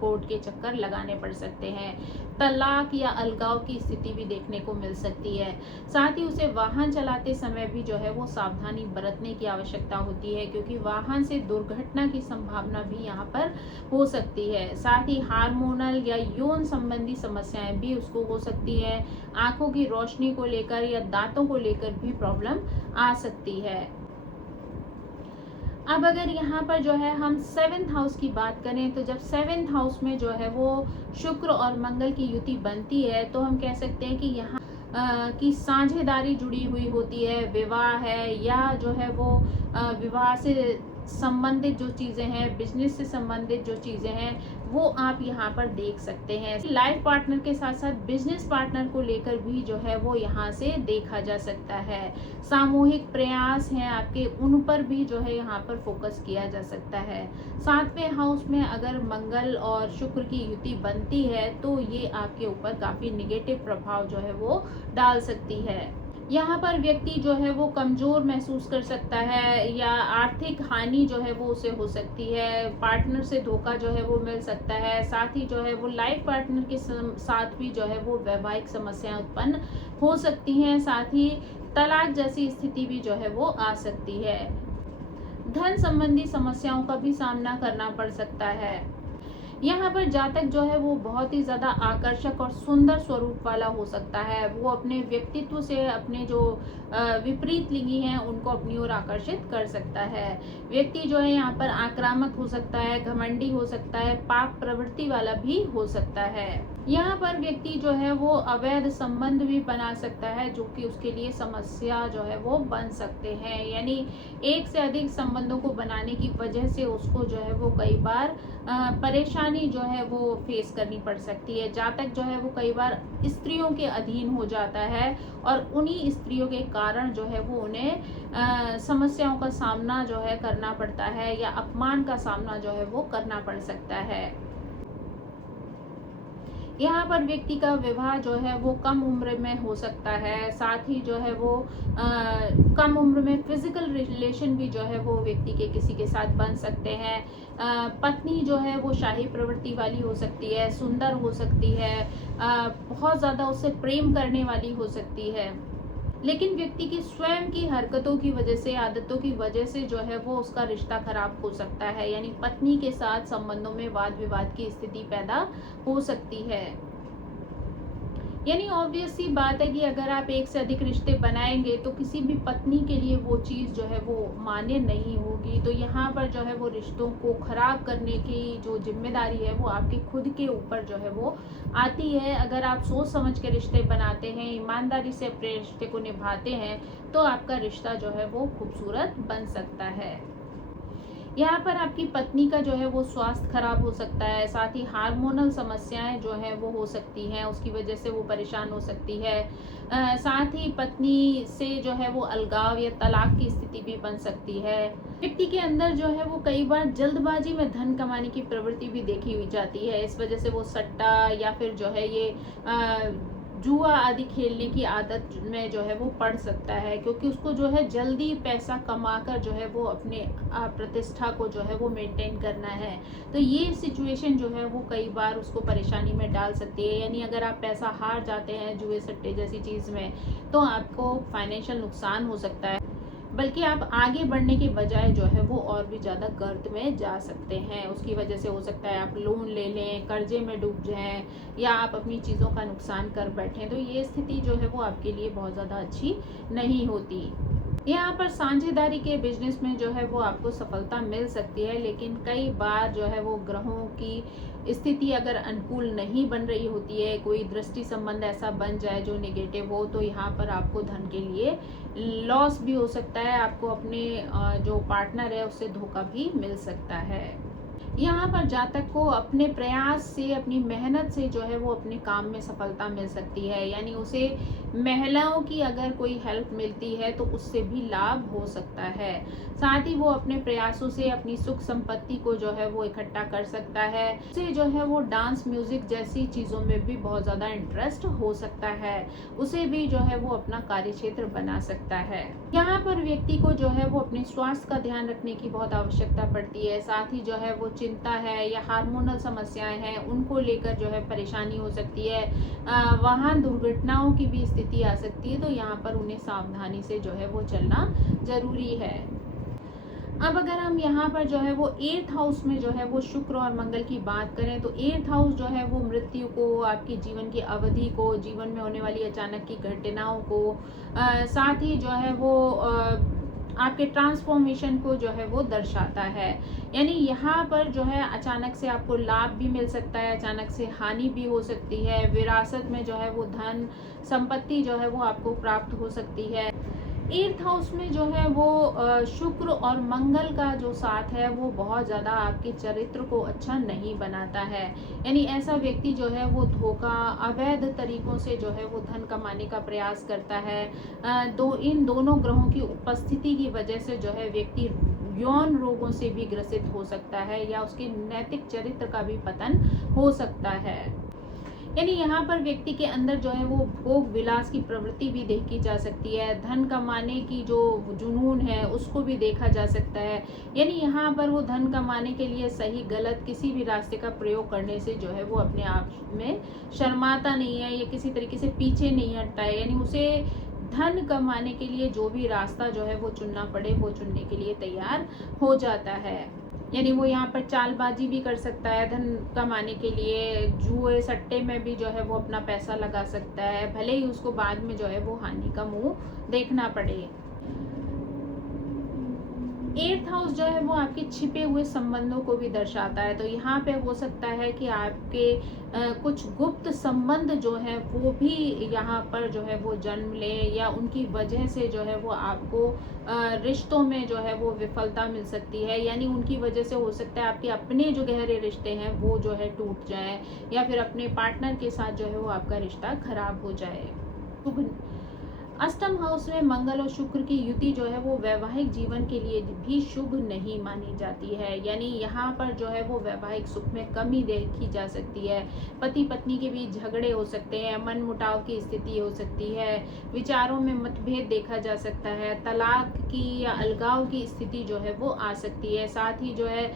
कोर्ट के चक्कर लगाने पड़ सकते हैं। तलाक या अलगाव की स्थिति भी देखने को मिल सकती है। साथ ही उसे वाहन चलाते समय भी जो है वो सावधानी बरतने की आवश्यकता होती है, क्योंकि वाहन से दुर्घटना की संभावना भी यहाँ पर हो सकती है। साथ ही हार्मोनल या यौन संबंधी समस्याएं भी उसको हो सकती है। आंखों की रोशनी को लेकर या दांतों को लेकर भी प्रॉब्लम आ सकती है। अब अगर यहाँ पर जो है हम 7th हाउस की बात करें तो जब 7th हाउस में जो है वो शुक्र और मंगल की युति बनती है तो हम कह सकते हैं कि यहाँ की साझेदारी जुड़ी हुई होती है, विवाह है या जो है वो विवाह से संबंधित जो चीज़ें हैं, बिजनेस से संबंधित जो चीज़ें हैं, वो आप यहाँ पर देख सकते हैं। लाइफ पार्टनर के साथ साथ बिजनेस पार्टनर को लेकर भी जो है वो यहाँ से देखा जा सकता है। सामूहिक प्रयास हैं आपके, उन पर भी जो है यहाँ पर फोकस किया जा सकता है। 7वें हाउस में अगर मंगल और शुक्र की युति बनती है तो ये आपके ऊपर काफ़ी निगेटिव प्रभाव जो है वो डाल सकती है। यहाँ पर व्यक्ति जो है वो कमज़ोर महसूस कर सकता है या आर्थिक हानि जो है वो उसे हो सकती है। पार्टनर से धोखा जो है वो मिल सकता है। साथ ही जो है वो लाइफ पार्टनर के साथ भी जो है वो वैवाहिक समस्याएं उत्पन्न हो सकती हैं। साथ ही तलाक जैसी स्थिति भी जो है वो आ सकती है। धन संबंधी समस्याओं का भी सामना करना पड़ सकता है। यहाँ पर जातक जो है वो बहुत ही ज़्यादा आकर्षक और सुंदर स्वरूप वाला हो सकता है। वो अपने व्यक्तित्व से अपने जो विपरीत लिंगी हैं उनको अपनी ओर आकर्षित कर सकता है। व्यक्ति जो है यहाँ पर आक्रामक हो सकता है, घमंडी हो सकता है, पाप प्रवृत्ति वाला भी हो सकता है। यहाँ पर व्यक्ति जो है वो अवैध संबंध भी बना सकता है, जो कि उसके लिए समस्या जो है वो बन सकते हैं। यानी एक से अधिक संबंधों को बनाने की वजह से उसको जो है वो कई बार परेशानी जो है वो फेस करनी पड़ सकती है। जातक जो है वो कई बार स्त्रियों के अधीन हो जाता है और उन्हीं स्त्रियों के कारण जो है वो उन्हें समस्याओं का सामना जो है करना पड़ता है या अपमान का सामना जो है वो करना पड़ सकता है। यहाँ पर व्यक्ति का विवाह जो है वो कम उम्र में हो सकता है। साथ ही जो है वो कम उम्र में फिजिकल रिलेशन भी जो है वो व्यक्ति के किसी के साथ बन सकते हैं। पत्नी जो है वो शाही प्रवृत्ति वाली हो सकती है, सुंदर हो सकती है, बहुत ज़्यादा उससे प्रेम करने वाली हो सकती है। लेकिन व्यक्ति की स्वयं की हरकतों की वजह से, आदतों की वजह से जो है वो उसका रिश्ता खराब हो सकता है। यानी पत्नी के साथ संबंधों में वाद विवाद की स्थिति पैदा हो सकती है। यानी ऑब्वियस सी बात है कि अगर आप एक से अधिक रिश्ते बनाएंगे तो किसी भी पत्नी के लिए वो चीज़ जो है वो मान्य नहीं होगी। तो यहाँ पर जो है वो रिश्तों को खराब करने की जो जिम्मेदारी है वो आपके खुद के ऊपर जो है वो आती है। अगर आप सोच समझ के रिश्ते बनाते हैं, ईमानदारी से अपने रिश्ते को निभाते हैं, तो आपका रिश्ता जो है वो खूबसूरत बन सकता है। यहाँ पर आपकी पत्नी का जो है वो स्वास्थ्य खराब हो सकता है। साथ ही हार्मोनल समस्याएं जो है वो हो सकती हैं, उसकी वजह से वो परेशान हो सकती है। साथ ही पत्नी से जो है वो अलगाव या तलाक की स्थिति भी बन सकती है। व्यक्ति के अंदर जो है वो कई बार जल्दबाजी में धन कमाने की प्रवृत्ति भी देखी हुई जाती है। इस वजह से वो सट्टा या फिर जो है ये जुआ आदि खेलने की आदत में जो है वो पड़ सकता है, क्योंकि उसको जो है जल्दी पैसा कमाकर जो है वो अपने प्रतिष्ठा को जो है वो मेंटेन करना है। तो ये सिचुएशन जो है वो कई बार उसको परेशानी में डाल सकती है। यानी अगर आप पैसा हार जाते हैं जुए सट्टे जैसी चीज़ में, तो आपको फाइनेंशियल नुकसान हो सकता है, बल्कि आप आगे बढ़ने के बजाय जो है वो और भी ज़्यादा गर्त में जा सकते हैं। उसकी वजह से हो सकता है आप लोन ले लें, कर्जे में डूब जाएं या आप अपनी चीज़ों का नुकसान कर बैठें। तो ये स्थिति जो है वो आपके लिए बहुत ज़्यादा अच्छी नहीं होती। यहाँ पर साझेदारी के बिजनेस में जो है वो आपको सफलता मिल सकती है, लेकिन कई बार जो है वो ग्रहों की स्थिति अगर अनुकूल नहीं बन रही होती है, कोई दृष्टि संबंध ऐसा बन जाए जो नेगेटिव हो, तो यहाँ पर आपको धन के लिए लॉस भी हो सकता है। आपको अपने जो पार्टनर है उससे धोखा भी मिल सकता है। यहाँ पर जातक को अपने प्रयास से, अपनी मेहनत से जो है वो अपने काम में सफलता मिल सकती है। यानी उसे महिलाओं की अगर कोई हेल्प मिलती है तो उससे भी लाभ हो सकता है। साथ ही वो अपने प्रयासों से अपनी सुख संपत्ति को जो है वो इकट्ठा कर सकता है। उसे जो है वो डांस, म्यूजिक जैसी चीज़ों में भी बहुत ज़्यादा इंटरेस्ट हो सकता है। उसे भी जो है वो अपना कार्य क्षेत्र बना सकता है। यहाँ पर व्यक्ति को जो है वो अपने स्वास्थ्य का ध्यान रखने की बहुत आवश्यकता पड़ती है। साथ ही जो है वो चिंता है या हार्मोनल समस्याएं हैं, उनको लेकर जो है परेशानी हो सकती है। वाहन दुर्घटनाओं की भी स्थिति आ सकती है, तो यहाँ पर उन्हें सावधानी से जो है वो चलना जरूरी है। अब अगर हम यहाँ पर जो है वो 8th हाउस में जो है वो शुक्र और मंगल की बात करें, तो 8th हाउस जो है वो मृत्यु को, आपकी जीवन की अवधि को, जीवन में होने वाली अचानक की घटनाओं को, साथ ही जो है वो आपके ट्रांसफॉर्मेशन को जो है वो दर्शाता है। यानी यहाँ पर जो है अचानक से आपको लाभ भी मिल सकता है, अचानक से हानि भी हो सकती है। विरासत में जो है वो धन संपत्ति जो है वो आपको प्राप्त हो सकती है। 8th हाउस में जो है वो शुक्र और मंगल का जो साथ है वो बहुत ज़्यादा आपके चरित्र को अच्छा नहीं बनाता है। यानी ऐसा व्यक्ति जो है वो धोखा, अवैध तरीकों से जो है वो धन कमाने का प्रयास करता है। इन दोनों ग्रहों की उपस्थिति की वजह से जो है व्यक्ति यौन रोगों से भी ग्रसित हो सकता है या उसके नैतिक चरित्र का भी पतन हो सकता है। यानी यहाँ पर व्यक्ति के अंदर जो है वो भोग विलास की प्रवृत्ति भी देखी जा सकती है, धन कमाने की जो जुनून है उसको भी देखा जा सकता है। यानी यहाँ पर वो धन कमाने के लिए सही गलत किसी भी रास्ते का प्रयोग करने से जो है वो अपने आप में शर्माता नहीं है या किसी तरीके से पीछे नहीं हटता है। यानी उसे धन कमाने के लिए जो भी रास्ता जो है वो चुनना पड़े वो चुनने के लिए तैयार हो जाता है। यानी वो यहाँ पर चालबाजी भी कर सकता है धन कमाने के लिए, जुए सट्टे में भी जो है वो अपना पैसा लगा सकता है, भले ही उसको बाद में जो है वो हानि का मुंह देखना पड़े। 8th हाउस जो है वो आपके छिपे हुए संबंधों को भी दर्शाता है। तो यहाँ पे हो सकता है कि आपके कुछ गुप्त संबंध जो है वो भी यहाँ पर जो है वो जन्म ले या उनकी वजह से जो है वो आपको रिश्तों में जो है वो विफलता मिल सकती है। यानी उनकी वजह से हो सकता है आपके अपने जो गहरे रिश्ते हैं वो जो है टूट जाएं या फिर अपने पार्टनर के साथ जो है वो आपका रिश्ता खराब हो जाए। अष्टम हाउस में मंगल और शुक्र की युति जो है वो वैवाहिक जीवन के लिए भी शुभ नहीं मानी जाती है। यानी यहाँ पर जो है वो वैवाहिक सुख में कमी देखी जा सकती है, पति पत्नी के बीच झगड़े हो सकते हैं, मन मुटाव की स्थिति हो सकती है, विचारों में मतभेद देखा जा सकता है, तलाक की या अलगाव की स्थिति जो है वो आ सकती है। साथ ही जो है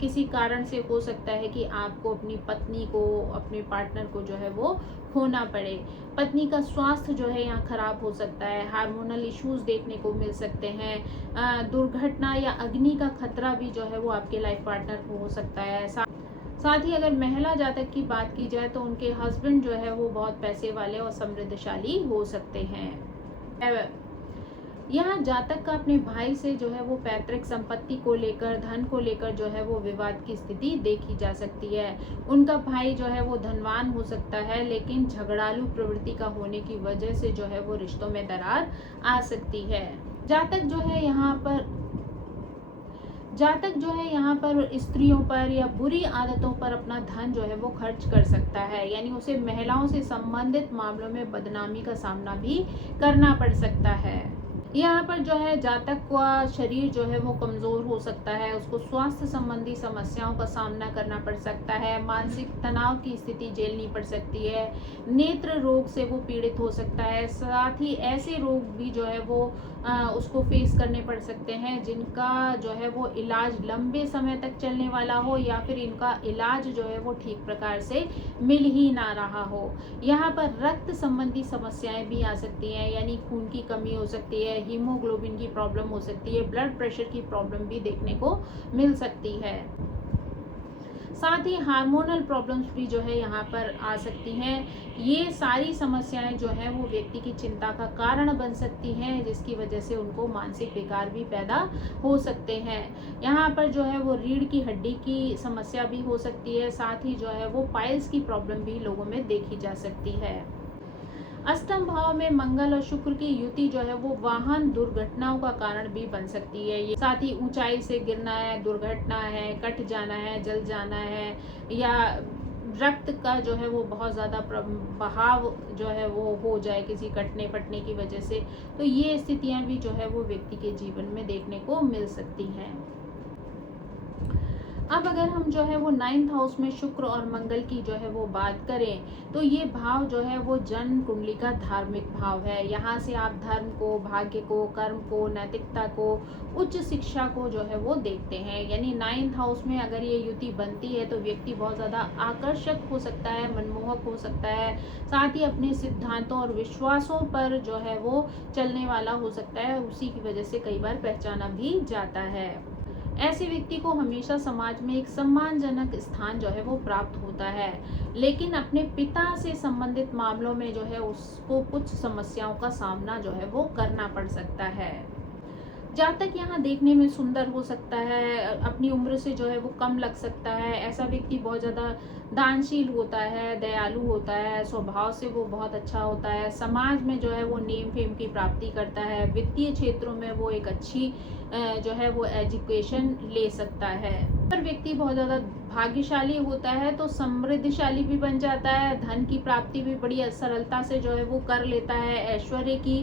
किसी कारण से हो सकता है कि आपको अपनी पत्नी को, अपने पार्टनर को जो है वो खोना पड़े। पत्नी का स्वास्थ्य जो है यहाँ खराब हो सकता है, हार्मोनल इश्यूज देखने को मिल सकते हैं, दुर्घटना या अग्नि का खतरा भी जो है वो आपके लाइफ पार्टनर को हो सकता है। साथ ही अगर महिला जातक की बात की जाए तो उनके हस्बैंड जो है वो बहुत पैसे वाले और समृद्धशाली हो सकते हैं। यहाँ जातक का अपने भाई से जो है वो पैतृक संपत्ति को लेकर, धन को लेकर जो है वो विवाद की स्थिति देखी जा सकती है। उनका भाई जो है वो धनवान हो सकता है लेकिन झगड़ालू प्रवृत्ति का होने की वजह से जो है वो रिश्तों में दरार आ सकती है। जातक जो है यहाँ पर स्त्रियों पर या बुरी आदतों पर अपना धन जो है वो खर्च कर सकता है। यानी उसे महिलाओं से संबंधित मामलों में बदनामी का सामना भी करना पड़ सकता है। यहाँ पर जो है जातक का शरीर जो है वो कमज़ोर हो सकता है, उसको स्वास्थ्य संबंधी समस्याओं का सामना करना पड़ सकता है, मानसिक तनाव की स्थिति झेलनी पड़ सकती है, नेत्र रोग से वो पीड़ित हो सकता है। साथ ही ऐसे रोग भी जो है वो उसको फेस करने पड़ सकते हैं जिनका जो है वो इलाज लंबे समय तक चलने वाला हो या फिर इनका इलाज जो है वो ठीक प्रकार से मिल ही ना रहा हो। यहाँ पर रक्त संबंधी समस्याएं भी आ सकती हैं, यानी खून की कमी हो सकती है, हीमोग्लोबिन की प्रॉब्लम हो सकती है, ब्लड प्रेशर की प्रॉब्लम भी देखने को मिल सकती है। साथ ही हार्मोनल प्रॉब्लम्स भी जो है यहाँ पर आ सकती हैं। ये सारी समस्याएं जो है वो व्यक्ति की चिंता का कारण बन सकती हैं जिसकी वजह से उनको मानसिक विकार भी पैदा हो सकते हैं। यहाँ पर जो है वो रीढ़ की हड्डी की समस्या भी हो सकती है, साथ ही जो है वो पाइल्स की प्रॉब्लम भी लोगों में देखी जा सकती है। अष्टम भाव में मंगल और शुक्र की युति जो है वो वाहन दुर्घटनाओं का कारण भी बन सकती है। ये साथ ही ऊंचाई से गिरना है, दुर्घटना है, कट जाना है, जल जाना है या रक्त का जो है वो बहुत ज़्यादा बहाव जो है वो हो जाए किसी कटने पटने की वजह से, तो ये स्थितियां भी जो है वो व्यक्ति के जीवन में देखने को मिल सकती हैं। अब अगर हम जो है वो 9th हाउस में शुक्र और मंगल की जो है वो बात करें तो ये भाव जो है वो जन्म कुंडली का धार्मिक भाव है। यहाँ से आप धर्म को, भाग्य को, कर्म को, नैतिकता को, उच्च शिक्षा को जो है वो देखते हैं। यानी 9th हाउस में अगर ये युति बनती है तो व्यक्ति बहुत ज़्यादा आकर्षक हो सकता है, मनमोहक हो सकता है, साथ ही अपने सिद्धांतों और विश्वासों पर जो है वो चलने वाला हो सकता है, उसी की वजह से कई बार पहचाना भी जाता है। ऐसे व्यक्ति को हमेशा समाज में एक सम्मानजनक स्थान जो है वो प्राप्त होता है, लेकिन अपने पिता से संबंधित मामलों में जो है उसको कुछ समस्याओं का सामना जो है वो करना पड़ सकता है। जातक यहाँ देखने में सुंदर हो सकता है, अपनी उम्र से जो है वो कम लग सकता है। ऐसा व्यक्ति बहुत ज़्यादा दानशील होता है, दयालु होता है, स्वभाव से वो बहुत अच्छा होता है। समाज में जो है वो नेम फेम की प्राप्ति करता है। वित्तीय क्षेत्रों में वो एक अच्छी जो है वो एजुकेशन ले सकता है। अगर व्यक्ति बहुत ज़्यादा भाग्यशाली होता है तो समृद्धशाली भी बन जाता है, धन की प्राप्ति भी बड़ी सरलता से जो है वो कर लेता है। ऐश्वर्य की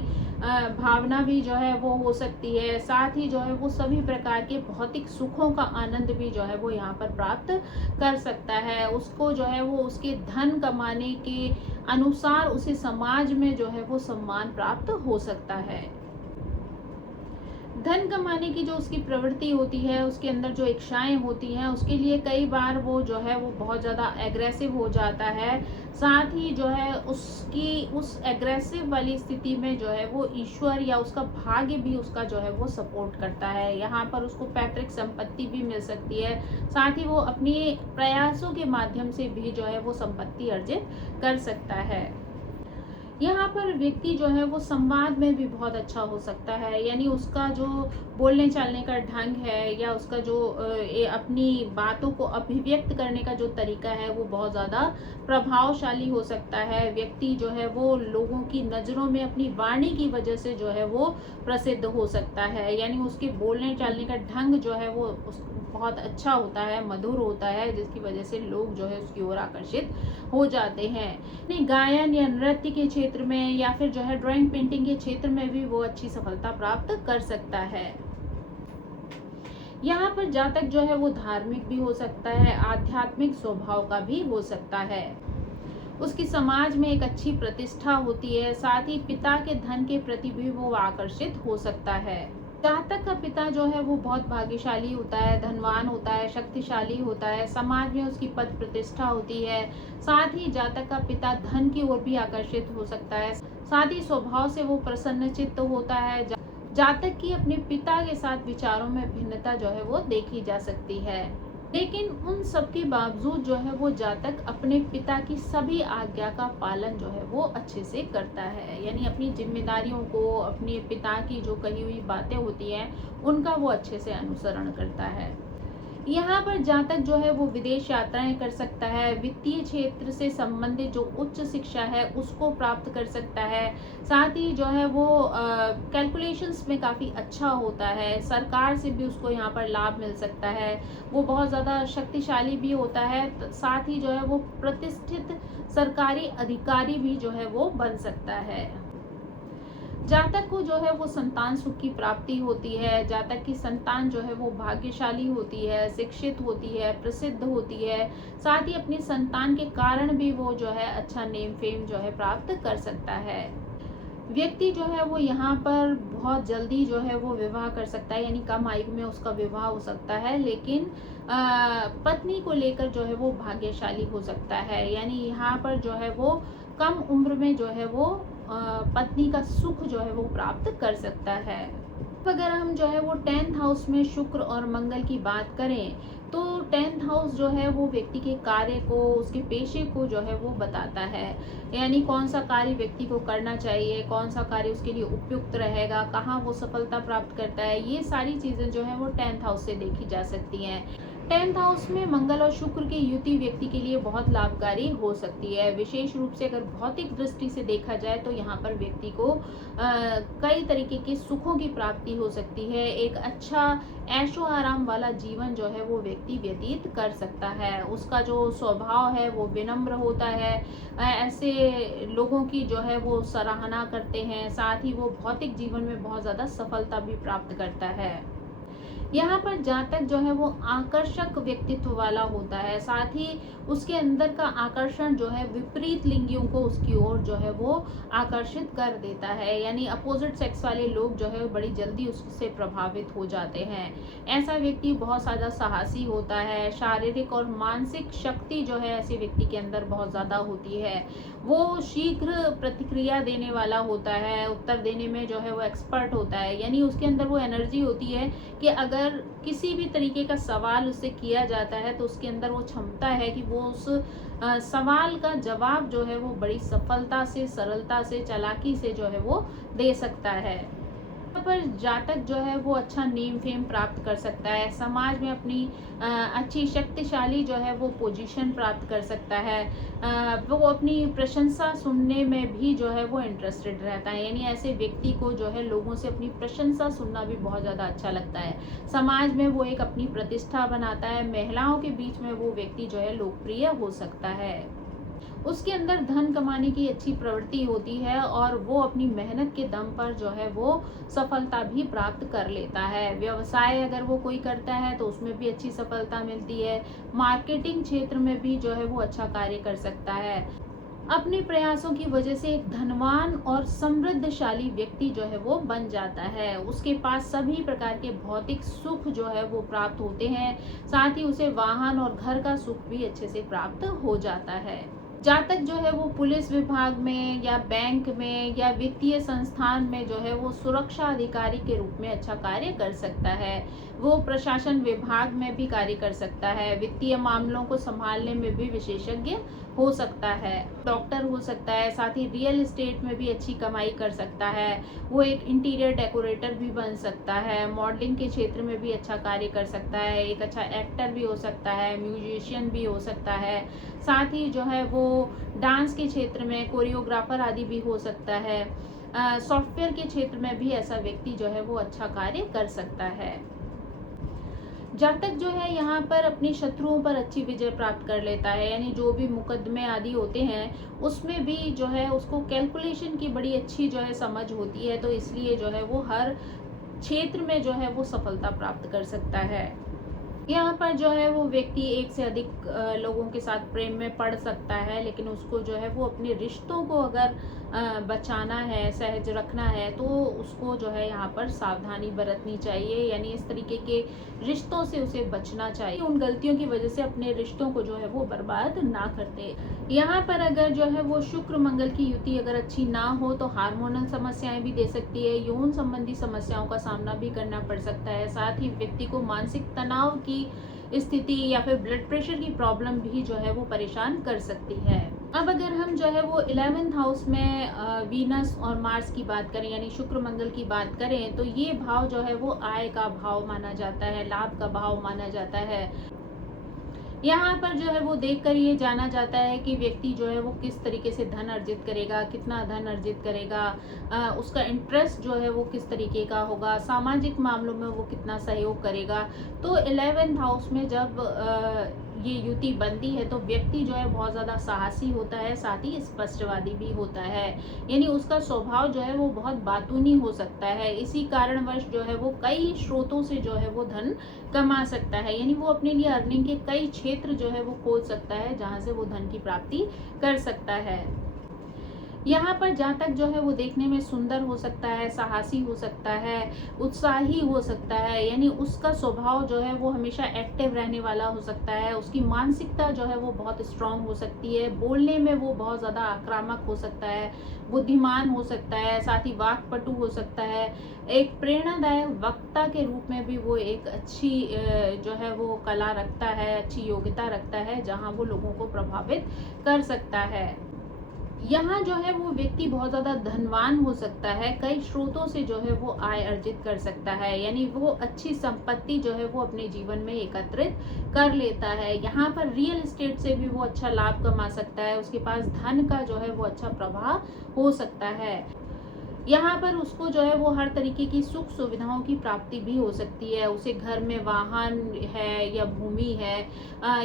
भावना भी जो है वो हो सकती है। साथ ही जो है वो सभी प्रकार के भौतिक सुखों का आनंद भी जो है वो यहाँ पर प्राप्त कर सकता है। उसको जो है वो उसके धन कमाने के अनुसार उसे समाज में जो है वो सम्मान प्राप्त हो सकता है। धन कमाने की जो उसकी प्रवृत्ति होती है, उसके अंदर जो इच्छाएं होती हैं, उसके लिए कई बार वो जो है वो बहुत ज़्यादा एग्रेसिव हो जाता है। साथ ही जो है उसकी उस एग्रेसिव वाली स्थिति में जो है वो ईश्वर या उसका भाग्य भी उसका जो है वो सपोर्ट करता है। यहाँ पर उसको पैतृक संपत्ति भी मिल सकती है। साथ ही वो अपने प्रयासों के माध्यम से भी जो है वो संपत्ति अर्जित कर सकता है। यहाँ पर व्यक्ति जो है वो संवाद में भी बहुत अच्छा हो सकता है, यानी उसका जो बोलने चालने का ढंग है या उसका जो अपनी बातों को अभिव्यक्त करने का जो तरीका है वो बहुत ज़्यादा प्रभावशाली हो सकता है। व्यक्ति जो है वो लोगों की नज़रों में अपनी वाणी की वजह से जो है वो प्रसिद्ध हो सकता है, यानी उसके बोलने चालने का ढंग जो है वो बहुत अच्छा होता है, मधुर होता है, जिसकी वजह से लोग जो है उसकी ओर आकर्षित हो जाते हैं। नहीं, गायन या नृत्य के क्षेत्र में या फिर जो है ड्राइंग पेंटिंग के क्षेत्र में भी वो अच्छी सफलता प्राप्त कर सकता है। यहाँ पर जातक जो है वो धार्मिक भी हो सकता है, आध्यात्मिक स्वभाव का भी हो सकता है। उसकी समाज में एक अच्छी प्रतिष्ठा होती है। साथ ही पिता के धन के प्रति भी वो आकर्षित हो सकता है। जातक का पिता जो है वो बहुत भाग्यशाली होता है, धनवान होता है, शक्तिशाली होता है, समाज में उसकी पद प्रतिष्ठा होती है। साथ ही जातक का पिता धन की ओर भी आकर्षित हो सकता है। साथ ही स्वभाव से वो प्रसन्नचित्त होता है। जातक की अपने पिता के साथ विचारों में भिन्नता जो है वो देखी जा सकती है, लेकिन उन सब के बावजूद जो है वो जातक अपने पिता की सभी आज्ञा का पालन जो है वो अच्छे से करता है, यानी अपनी जिम्मेदारियों को, अपने पिता की जो कही हुई बातें होती हैं उनका वो अच्छे से अनुसरण करता है। यहाँ पर जातक जो है वो विदेश यात्राएं कर सकता है, वित्तीय क्षेत्र से संबंधित जो उच्च शिक्षा है उसको प्राप्त कर सकता है। साथ ही जो है वो कैलकुलेशंस में काफ़ी अच्छा होता है, सरकार से भी उसको यहाँ पर लाभ मिल सकता है। वो बहुत ज़्यादा शक्तिशाली भी होता है, साथ ही जो है वो प्रतिष्ठित सरकारी अधिकारी भी जो है वो बन सकता है। जातक को जो है वो संतान सुख की प्राप्ति होती है। जातक की संतान जो है वो भाग्यशाली होती है, शिक्षित होती है, प्रसिद्ध होती है। साथ ही अपनी संतान के कारण भी वो जो है अच्छा नेम फेम जो है प्राप्त कर सकता है। व्यक्ति जो है वो यहाँ पर बहुत जल्दी जो है वो विवाह कर सकता है, यानी कम आयु में उसका विवाह हो सकता है, लेकिन पत्नी को लेकर जो है वो भाग्यशाली हो सकता है, यानी यहाँ पर जो है वो कम उम्र में जो है वो पत्नी का सुख जो है वो प्राप्त कर सकता है। अगर हम जो है वो 10th हाउस में शुक्र और मंगल की बात करें तो 10th हाउस जो है वो व्यक्ति के कार्य को, उसके पेशे को जो है वो बताता है, यानी कौन सा कार्य व्यक्ति को करना चाहिए, कौन सा कार्य उसके लिए उपयुक्त रहेगा, कहाँ वो सफलता प्राप्त करता है, ये सारी चीज़ें जो है वो 10th हाउस से देखी जा सकती हैं। 10th हाउस में मंगल और शुक्र की युति व्यक्ति के लिए बहुत लाभकारी हो सकती है। विशेष रूप से अगर भौतिक दृष्टि से देखा जाए तो यहाँ पर व्यक्ति को कई तरीके के सुखों की प्राप्ति हो सकती है। एक अच्छा ऐशो आराम वाला जीवन जो है वो व्यक्ति व्यतीत कर सकता है। उसका जो स्वभाव है वो विनम्र होता है, ऐसे लोगों की जो है वो सराहना करते हैं। साथ ही वो भौतिक जीवन में बहुत ज़्यादा सफलता भी प्राप्त करता है। यहाँ पर जातक जो है वो आकर्षक व्यक्तित्व वाला होता है, साथ ही उसके अंदर का आकर्षण जो है विपरीत लिंगियों को उसकी ओर जो है वो आकर्षित कर देता है, यानी अपोजिट सेक्स वाले लोग जो है बड़ी जल्दी उससे प्रभावित हो जाते हैं। ऐसा व्यक्ति बहुत ज़्यादा साहसी होता है, शारीरिक और मानसिक शक्ति जो है ऐसे व्यक्ति के अंदर बहुत ज़्यादा होती है। वो शीघ्र प्रतिक्रिया देने वाला होता है, उत्तर देने में जो है वो एक्सपर्ट होता है, यानी उसके अंदर वो एनर्जी होती है कि अगर किसी भी तरीके का सवाल उससे किया जाता है तो उसके अंदर वो क्षमता है कि वो उस सवाल का जवाब जो है वो बड़ी सफलता से, सरलता से, चालाकी से जो है वो दे सकता है। पर जातक जो है वो अच्छा नेम फेम प्राप्त कर सकता है, समाज में अपनी अच्छी शक्तिशाली जो है वो पोजीशन प्राप्त कर सकता है। वो अपनी प्रशंसा सुनने में भी जो है वो इंटरेस्टेड रहता है, यानी ऐसे व्यक्ति को जो है लोगों से अपनी प्रशंसा सुनना भी बहुत ज़्यादा अच्छा लगता है। समाज में वो एक अपनी प्रतिष्ठा बनाता है, महिलाओं के बीच में वो व्यक्ति जो है लोकप्रिय हो सकता है। उसके अंदर धन कमाने की अच्छी प्रवृत्ति होती है और वो अपनी मेहनत के दम पर जो है वो सफलता भी प्राप्त कर लेता है। व्यवसाय अगर वो कोई करता है तो उसमें भी अच्छी सफलता मिलती है। मार्केटिंग क्षेत्र में भी जो है वो अच्छा कार्य कर सकता है। अपने प्रयासों की वजह से एक धनवान और समृद्धशाली व्यक्ति जो है वो बन जाता है। उसके पास सभी प्रकार के भौतिक सुख जो है वो प्राप्त होते हैं, साथ ही उसे वाहन और घर का सुख भी अच्छे से प्राप्त हो जाता है। जातक जो है वो पुलिस विभाग में या बैंक में या वित्तीय संस्थान में जो है वो सुरक्षा अधिकारी के रूप में अच्छा कार्य कर सकता है। वो प्रशासन विभाग में भी कार्य कर सकता है, वित्तीय मामलों को संभालने में भी विशेषज्ञ हो सकता है, डॉक्टर हो सकता है, साथ ही रियल एस्टेट में भी अच्छी कमाई कर सकता है। वो एक इंटीरियर डेकोरेटर भी बन सकता है, मॉडलिंग के क्षेत्र में भी अच्छा कार्य कर सकता है, एक अच्छा एक्टर भी हो सकता है, म्यूजिशियन भी हो सकता है, साथ ही जो है वो डांस के क्षेत्र में कोरियोग्राफर आदि भी हो सकता है। सॉफ्टवेयर के क्षेत्र में भी ऐसा व्यक्ति जो है वो अच्छा कार्य कर सकता है। जातक जो है यहाँ पर अपने शत्रुओं पर अच्छी विजय प्राप्त कर लेता है, यानी जो भी मुकदमे आदि होते हैं उसमें भी जो है उसको कैलकुलेशन की बड़ी अच्छी जो है समझ होती है, तो इसलिए जो है वो हर क्षेत्र में जो है वो सफलता प्राप्त कर सकता है। यहाँ पर जो है वो व्यक्ति एक से अधिक लोगों के साथ प्रेम में पड़ सकता है, लेकिन उसको जो है वो अपने रिश्तों को अगर बचाना है, सहज रखना है, तो उसको जो है यहाँ पर सावधानी बरतनी चाहिए, यानी इस तरीके के रिश्तों से उसे बचना चाहिए। उन गलतियों की वजह से अपने रिश्तों को जो है वो बर्बाद ना करते। यहाँ पर अगर जो है वो शुक्र मंगल की युति अगर अच्छी ना हो तो हार्मोनल समस्याएं भी दे सकती है, यौन संबंधी समस्याओं का सामना भी करना पड़ सकता है, साथ ही व्यक्ति को मानसिक तनाव की स्थिति या फिर ब्लड प्रेशर की प्रॉब्लम भी जो है वो परेशान कर सकती है। अब अगर हम जो है वो 11th हाउस में वीनस और मार्स की बात करें, यानी शुक्र मंगल की बात करें, तो ये भाव जो है वो आय का भाव माना जाता है, लाभ का भाव माना जाता है। यहाँ पर जो है वो देखकर ये जाना जाता है कि व्यक्ति जो है वो किस तरीके से धन अर्जित करेगा, कितना धन अर्जित करेगा, उसका इंटरेस्ट जो है वो किस तरीके का होगा, सामाजिक मामलों में वो कितना सहयोग करेगा। तो 11th हाउस में जब ये युति बनती है तो व्यक्ति जो है बहुत ज़्यादा साहसी होता है, साथ ही स्पष्टवादी भी होता है, यानी उसका स्वभाव जो है वो बहुत बातूनी हो सकता है। इसी कारणवश जो है वो कई स्रोतों से जो है वो धन कमा सकता है, यानी वो अपने लिए अर्निंग के कई क्षेत्र जो है वो खोज सकता है जहां से वो धन की प्राप्ति कर सकता है। यहाँ पर जातक जो है वो देखने में सुंदर हो सकता है, साहसी हो सकता है, उत्साही हो सकता है, यानी उसका स्वभाव जो है वो हमेशा एक्टिव रहने वाला हो सकता है, उसकी मानसिकता जो है वो बहुत स्ट्रांग हो सकती है, बोलने में वो बहुत ज़्यादा आक्रामक हो सकता है, बुद्धिमान हो सकता है, साथ ही वाक्पटु हो सकता है, एक प्रेरणादायक वक्ता के रूप में भी वो एक अच्छी जो है वो कला रखता है, अच्छी योग्यता रखता है, जहाँ वो लोगों को प्रभावित कर सकता है। यहाँ जो है वो व्यक्ति बहुत ज़्यादा धनवान हो सकता है, कई स्रोतों से जो है वो आय अर्जित कर सकता है, यानी वो अच्छी संपत्ति जो है वो अपने जीवन में एकत्रित कर लेता है। यहाँ पर रियल एस्टेट से भी वो अच्छा लाभ कमा सकता है, उसके पास धन का जो है वो अच्छा प्रवाह हो सकता है। यहाँ पर उसको जो है वो हर तरीके की सुख सुविधाओं की प्राप्ति भी हो सकती है, उसे घर में वाहन है या भूमि है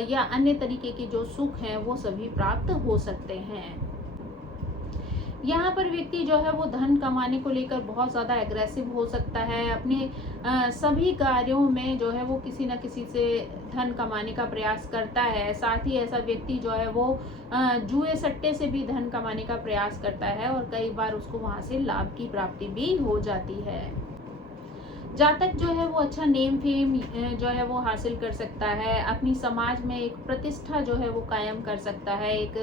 या अन्य तरीके के जो सुख हैं वो सभी प्राप्त हो सकते हैं। यहाँ पर व्यक्ति जो है वो धन कमाने को लेकर बहुत ज़्यादा एग्रेसिव हो सकता है, अपने सभी कार्यों में जो है वो किसी न किसी से धन कमाने का प्रयास करता है, साथ ही ऐसा व्यक्ति जो है वो जुए सट्टे से भी धन कमाने का प्रयास करता है और कई बार उसको वहाँ से लाभ की प्राप्ति भी हो जाती है। जातक जो है वो अच्छा नेम फेम जो है वो हासिल कर सकता है, अपनी समाज में एक प्रतिष्ठा जो है वो कायम कर सकता है, एक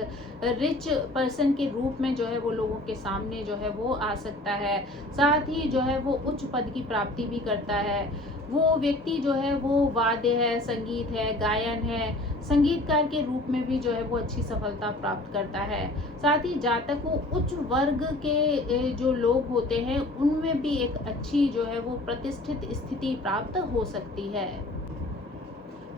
रिच पर्सन के रूप में जो है वो लोगों के सामने जो है वो आ सकता है, साथ ही जो है वो उच्च पद की प्राप्ति भी करता है। वो व्यक्ति जो है वो वाद्य है, संगीत है, गायन है, संगीतकार के रूप में भी जो है वो अच्छी सफलता प्राप्त करता है। साथ ही जातक को उच्च वर्ग के जो लोग होते हैं उनमें भी एक अच्छी जो है वो प्रतिष्ठित स्थिति प्राप्त हो सकती है।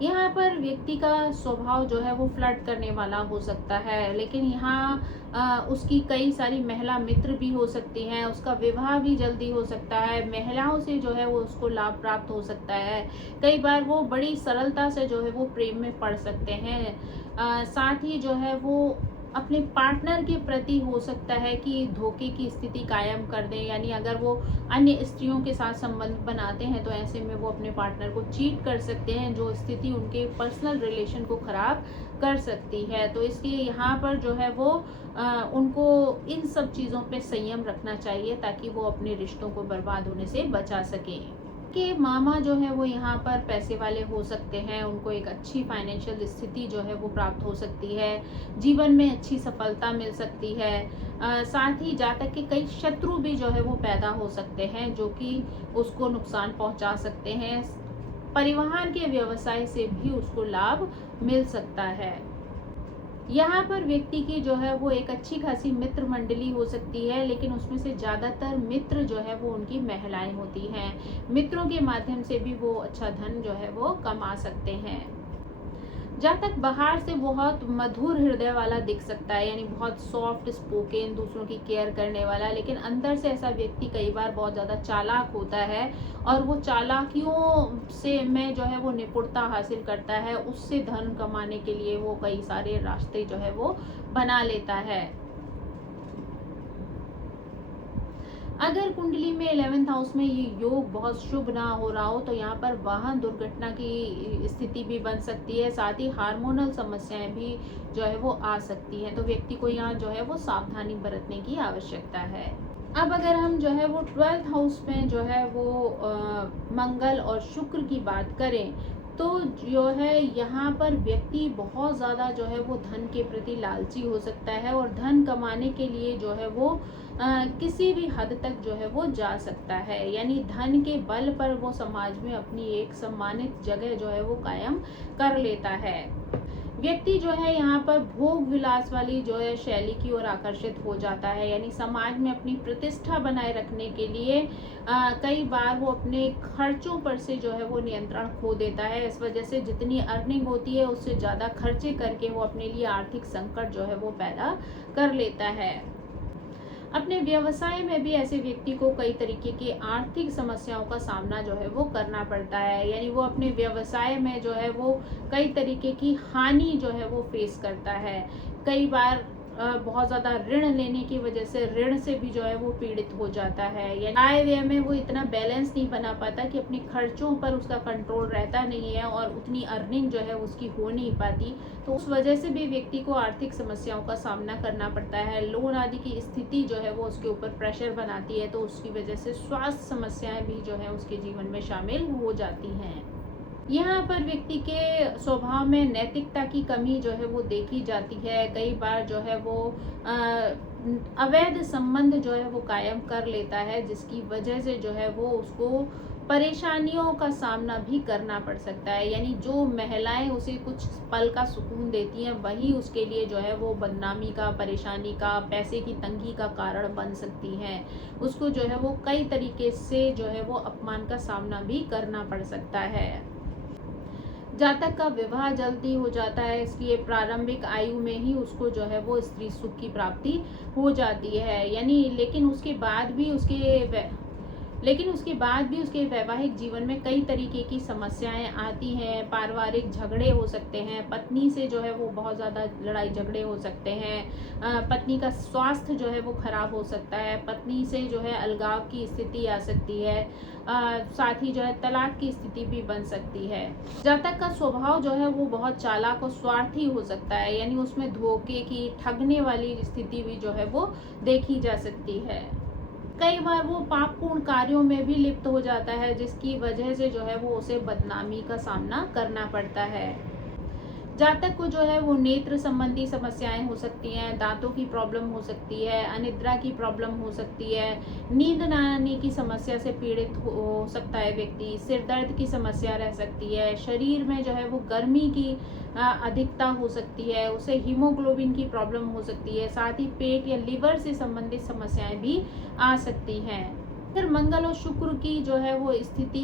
यहाँ पर व्यक्ति का स्वभाव जो है वो फ्लर्ट करने वाला हो सकता है, लेकिन यहाँ उसकी कई सारी महिला मित्र भी हो सकती हैं, उसका विवाह भी जल्दी हो सकता है, महिलाओं से जो है वो उसको लाभ प्राप्त हो सकता है। कई बार वो बड़ी सरलता से जो है वो प्रेम में पड़ सकते हैं। साथ ही जो है वो अपने पार्टनर के प्रति हो सकता है कि धोखे की स्थिति कायम कर दें, यानी अगर वो अन्य स्त्रियों के साथ संबंध बनाते हैं तो ऐसे में वो अपने पार्टनर को चीट कर सकते हैं, जो स्थिति उनके पर्सनल रिलेशन को खराब कर सकती है। तो इसलिए यहाँ पर जो है वो उनको इन सब चीज़ों पे संयम रखना चाहिए ताकि वो अपने रिश्तों को बर्बाद होने से बचा सकें। के मामा जो है वो यहाँ पर पैसे वाले हो सकते हैं, उनको एक अच्छी फाइनेंशियल स्थिति जो है वो प्राप्त हो सकती है, जीवन में अच्छी सफलता मिल सकती है। साथ ही जातक के कई शत्रु भी जो है वो पैदा हो सकते हैं जो कि उसको नुकसान पहुंचा सकते हैं। परिवहन के व्यवसाय से भी उसको लाभ मिल सकता है। यहाँ पर व्यक्ति की जो है वो एक अच्छी खासी मित्र मंडली हो सकती है, लेकिन उसमें से ज़्यादातर मित्र जो है वो उनकी महिलाएं होती हैं। मित्रों के माध्यम से भी वो अच्छा धन जो है वो कमा सकते हैं। जहाँ तक बाहर से बहुत मधुर हृदय वाला दिख सकता है, यानी बहुत सॉफ्ट स्पोकन, दूसरों की केयर करने वाला, लेकिन अंदर से ऐसा व्यक्ति कई बार बहुत ज़्यादा चालाक होता है और वो चालाकियों से में जो है वो निपुणता हासिल करता है, उससे धन कमाने के लिए वो कई सारे रास्ते जो है वो बना लेता है। अगर कुंडली में 11th हाउस में ये योग बहुत शुभ ना हो रहा हो तो यहाँ पर वाहन दुर्घटना की स्थिति भी बन सकती है। साथ ही हार्मोनल समस्याएं भी जो है वो आ सकती हैं, तो व्यक्ति को यहाँ जो है वो सावधानी बरतने की आवश्यकता है। अब अगर हम जो है वो 12th हाउस में जो है वो मंगल और शुक्र की बात करें तो जो है यहाँ पर व्यक्ति बहुत ज़्यादा जो है वो धन के प्रति लालची हो सकता है और धन कमाने के लिए जो है वो किसी भी हद तक जो है वो जा सकता है, यानी धन के बल पर वो समाज में अपनी एक सम्मानित जगह जो है वो कायम कर लेता है। व्यक्ति जो है यहाँ पर भोग विलास वाली जो है शैली की ओर आकर्षित हो जाता है, यानी समाज में अपनी प्रतिष्ठा बनाए रखने के लिए कई बार वो अपने खर्चों पर से जो है वो नियंत्रण खो देता है। इस वजह से जितनी अर्निंग होती है उससे ज़्यादा खर्चे करके वो अपने लिए आर्थिक संकट जो है वो पैदा कर लेता है। अपने व्यवसाय में भी ऐसे व्यक्ति को कई तरीके की आर्थिक समस्याओं का सामना जो है वो करना पड़ता है, यानी वो अपने व्यवसाय में जो है वो कई तरीके की हानि जो है वो फेस करता है। कई बार बहुत ज़्यादा ऋण लेने की वजह से ऋण से भी जो है वो पीड़ित हो जाता है, यानी आय व्यय में वो इतना बैलेंस नहीं बना पाता कि अपने खर्चों पर उसका कंट्रोल रहता नहीं है और उतनी अर्निंग जो है उसकी हो नहीं पाती, तो उस वजह से भी व्यक्ति को आर्थिक समस्याओं का सामना करना पड़ता है। लोन आदि की स्थिति जो है वो उसके ऊपर प्रेशर बनाती है, तो उसकी वजह से स्वास्थ्य समस्याएं भी जो है उसके जीवन में शामिल हो जाती हैं। यहाँ पर व्यक्ति के स्वभाव में नैतिकता की कमी जो है वो देखी जाती है। कई बार जो है वो अवैध संबंध जो है वो कायम कर लेता है, जिसकी वजह से जो है वो उसको परेशानियों का सामना भी करना पड़ सकता है, यानी जो महिलाएं उसे कुछ पल का सुकून देती हैं वही उसके लिए जो है वो बदनामी का, परेशानी का, पैसे की तंगी का कारण बन सकती हैं। उसको जो है वो कई तरीके से जो है वो अपमान का सामना भी करना पड़ सकता है। जातक का विवाह जल्दी हो जाता है, इसलिए प्रारंभिक आयु में ही उसको जो है वो स्त्री सुख की प्राप्ति हो जाती है, यानी लेकिन उसके बाद भी उसके वैवाहिक जीवन में कई तरीके की समस्याएं आती हैं। पारिवारिक झगड़े हो सकते हैं, पत्नी से जो है वो बहुत ज़्यादा लड़ाई झगड़े हो सकते हैं, पत्नी का स्वास्थ्य जो है वो खराब हो सकता है, पत्नी से जो है अलगाव की स्थिति आ सकती है, साथ ही जो है तलाक की स्थिति भी बन सकती है। जातक का स्वभाव जो है वो बहुत चालाक और स्वार्थी हो सकता है, यानी उसमें धोखे की, ठगने वाली स्थिति भी जो है वो देखी जा सकती है। कई बार वो पापपूर्ण कार्यों में भी लिप्त हो जाता है, जिसकी वजह से जो है वो उसे बदनामी का सामना करना पड़ता है। जातक को जो है वो नेत्र संबंधी समस्याएं हो सकती हैं, दांतों की प्रॉब्लम हो सकती है, अनिद्रा की प्रॉब्लम हो सकती है, नींद न आने की समस्या से पीड़ित हो सकता है व्यक्ति, सिर दर्द की समस्या रह सकती है, शरीर में जो है वो गर्मी की अधिकता हो सकती है, उसे हीमोग्लोबिन की प्रॉब्लम हो सकती है, साथ ही पेट या लिवर से संबंधित समस्याएं भी आ सकती हैं। फिर मंगल और शुक्र की जो है वो स्थिति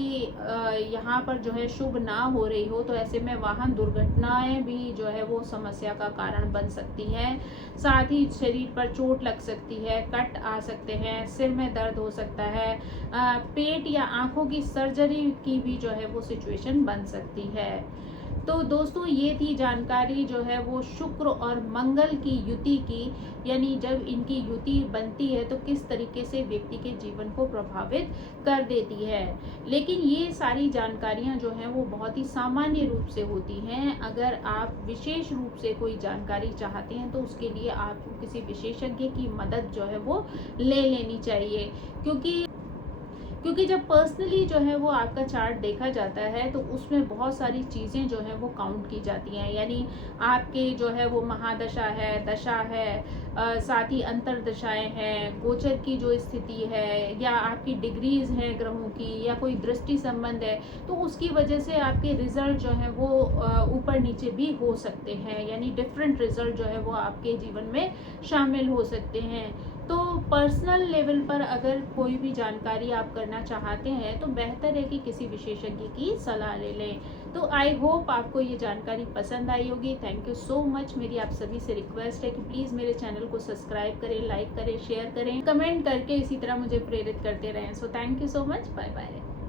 यहाँ पर जो है शुभ ना हो रही हो, तो ऐसे में वाहन दुर्घटनाएं भी जो है वो समस्या का कारण बन सकती हैं। साथ ही शरीर पर चोट लग सकती है, कट आ सकते हैं, सिर में दर्द हो सकता है, पेट या आंखों की सर्जरी की भी जो है वो सिचुएशन बन सकती है। तो दोस्तों ये थी जानकारी जो है वो शुक्र और मंगल की युति की, यानी जब इनकी युति बनती है तो किस तरीके से व्यक्ति के जीवन को प्रभावित कर देती है। लेकिन ये सारी जानकारियां जो हैं वो बहुत ही सामान्य रूप से होती हैं। अगर आप विशेष रूप से कोई जानकारी चाहते हैं तो उसके लिए आपको किसी विशेषज्ञ की मदद जो है वो ले लेनी चाहिए, क्योंकि जब पर्सनली जो है वो आपका चार्ट देखा जाता है तो उसमें बहुत सारी चीज़ें जो है वो काउंट की जाती हैं। यानी आपके जो है वो महादशा है, दशा है, साथ ही अंतरदशाएं हैं, गोचर की जो स्थिति है, या आपकी डिग्रीज हैं ग्रहों की, या कोई दृष्टि संबंध है, तो उसकी वजह से आपके रिजल्ट जो है वो ऊपर नीचे भी हो सकते हैं। यानी डिफरेंट रिजल्ट जो है वो आपके जीवन में शामिल हो सकते हैं। तो पर्सनल लेवल पर अगर कोई भी जानकारी आप करना चाहते हैं तो बेहतर है कि किसी विशेषज्ञ की सलाह ले लें। तो आई होप आपको ये जानकारी पसंद आई होगी। Thank you so much. मेरी आप सभी से रिक्वेस्ट है कि प्लीज़ मेरे चैनल को सब्सक्राइब करें, लाइक करें, शेयर करें, कमेंट करके इसी तरह मुझे प्रेरित करते रहें। So thank you so much. Bye bye.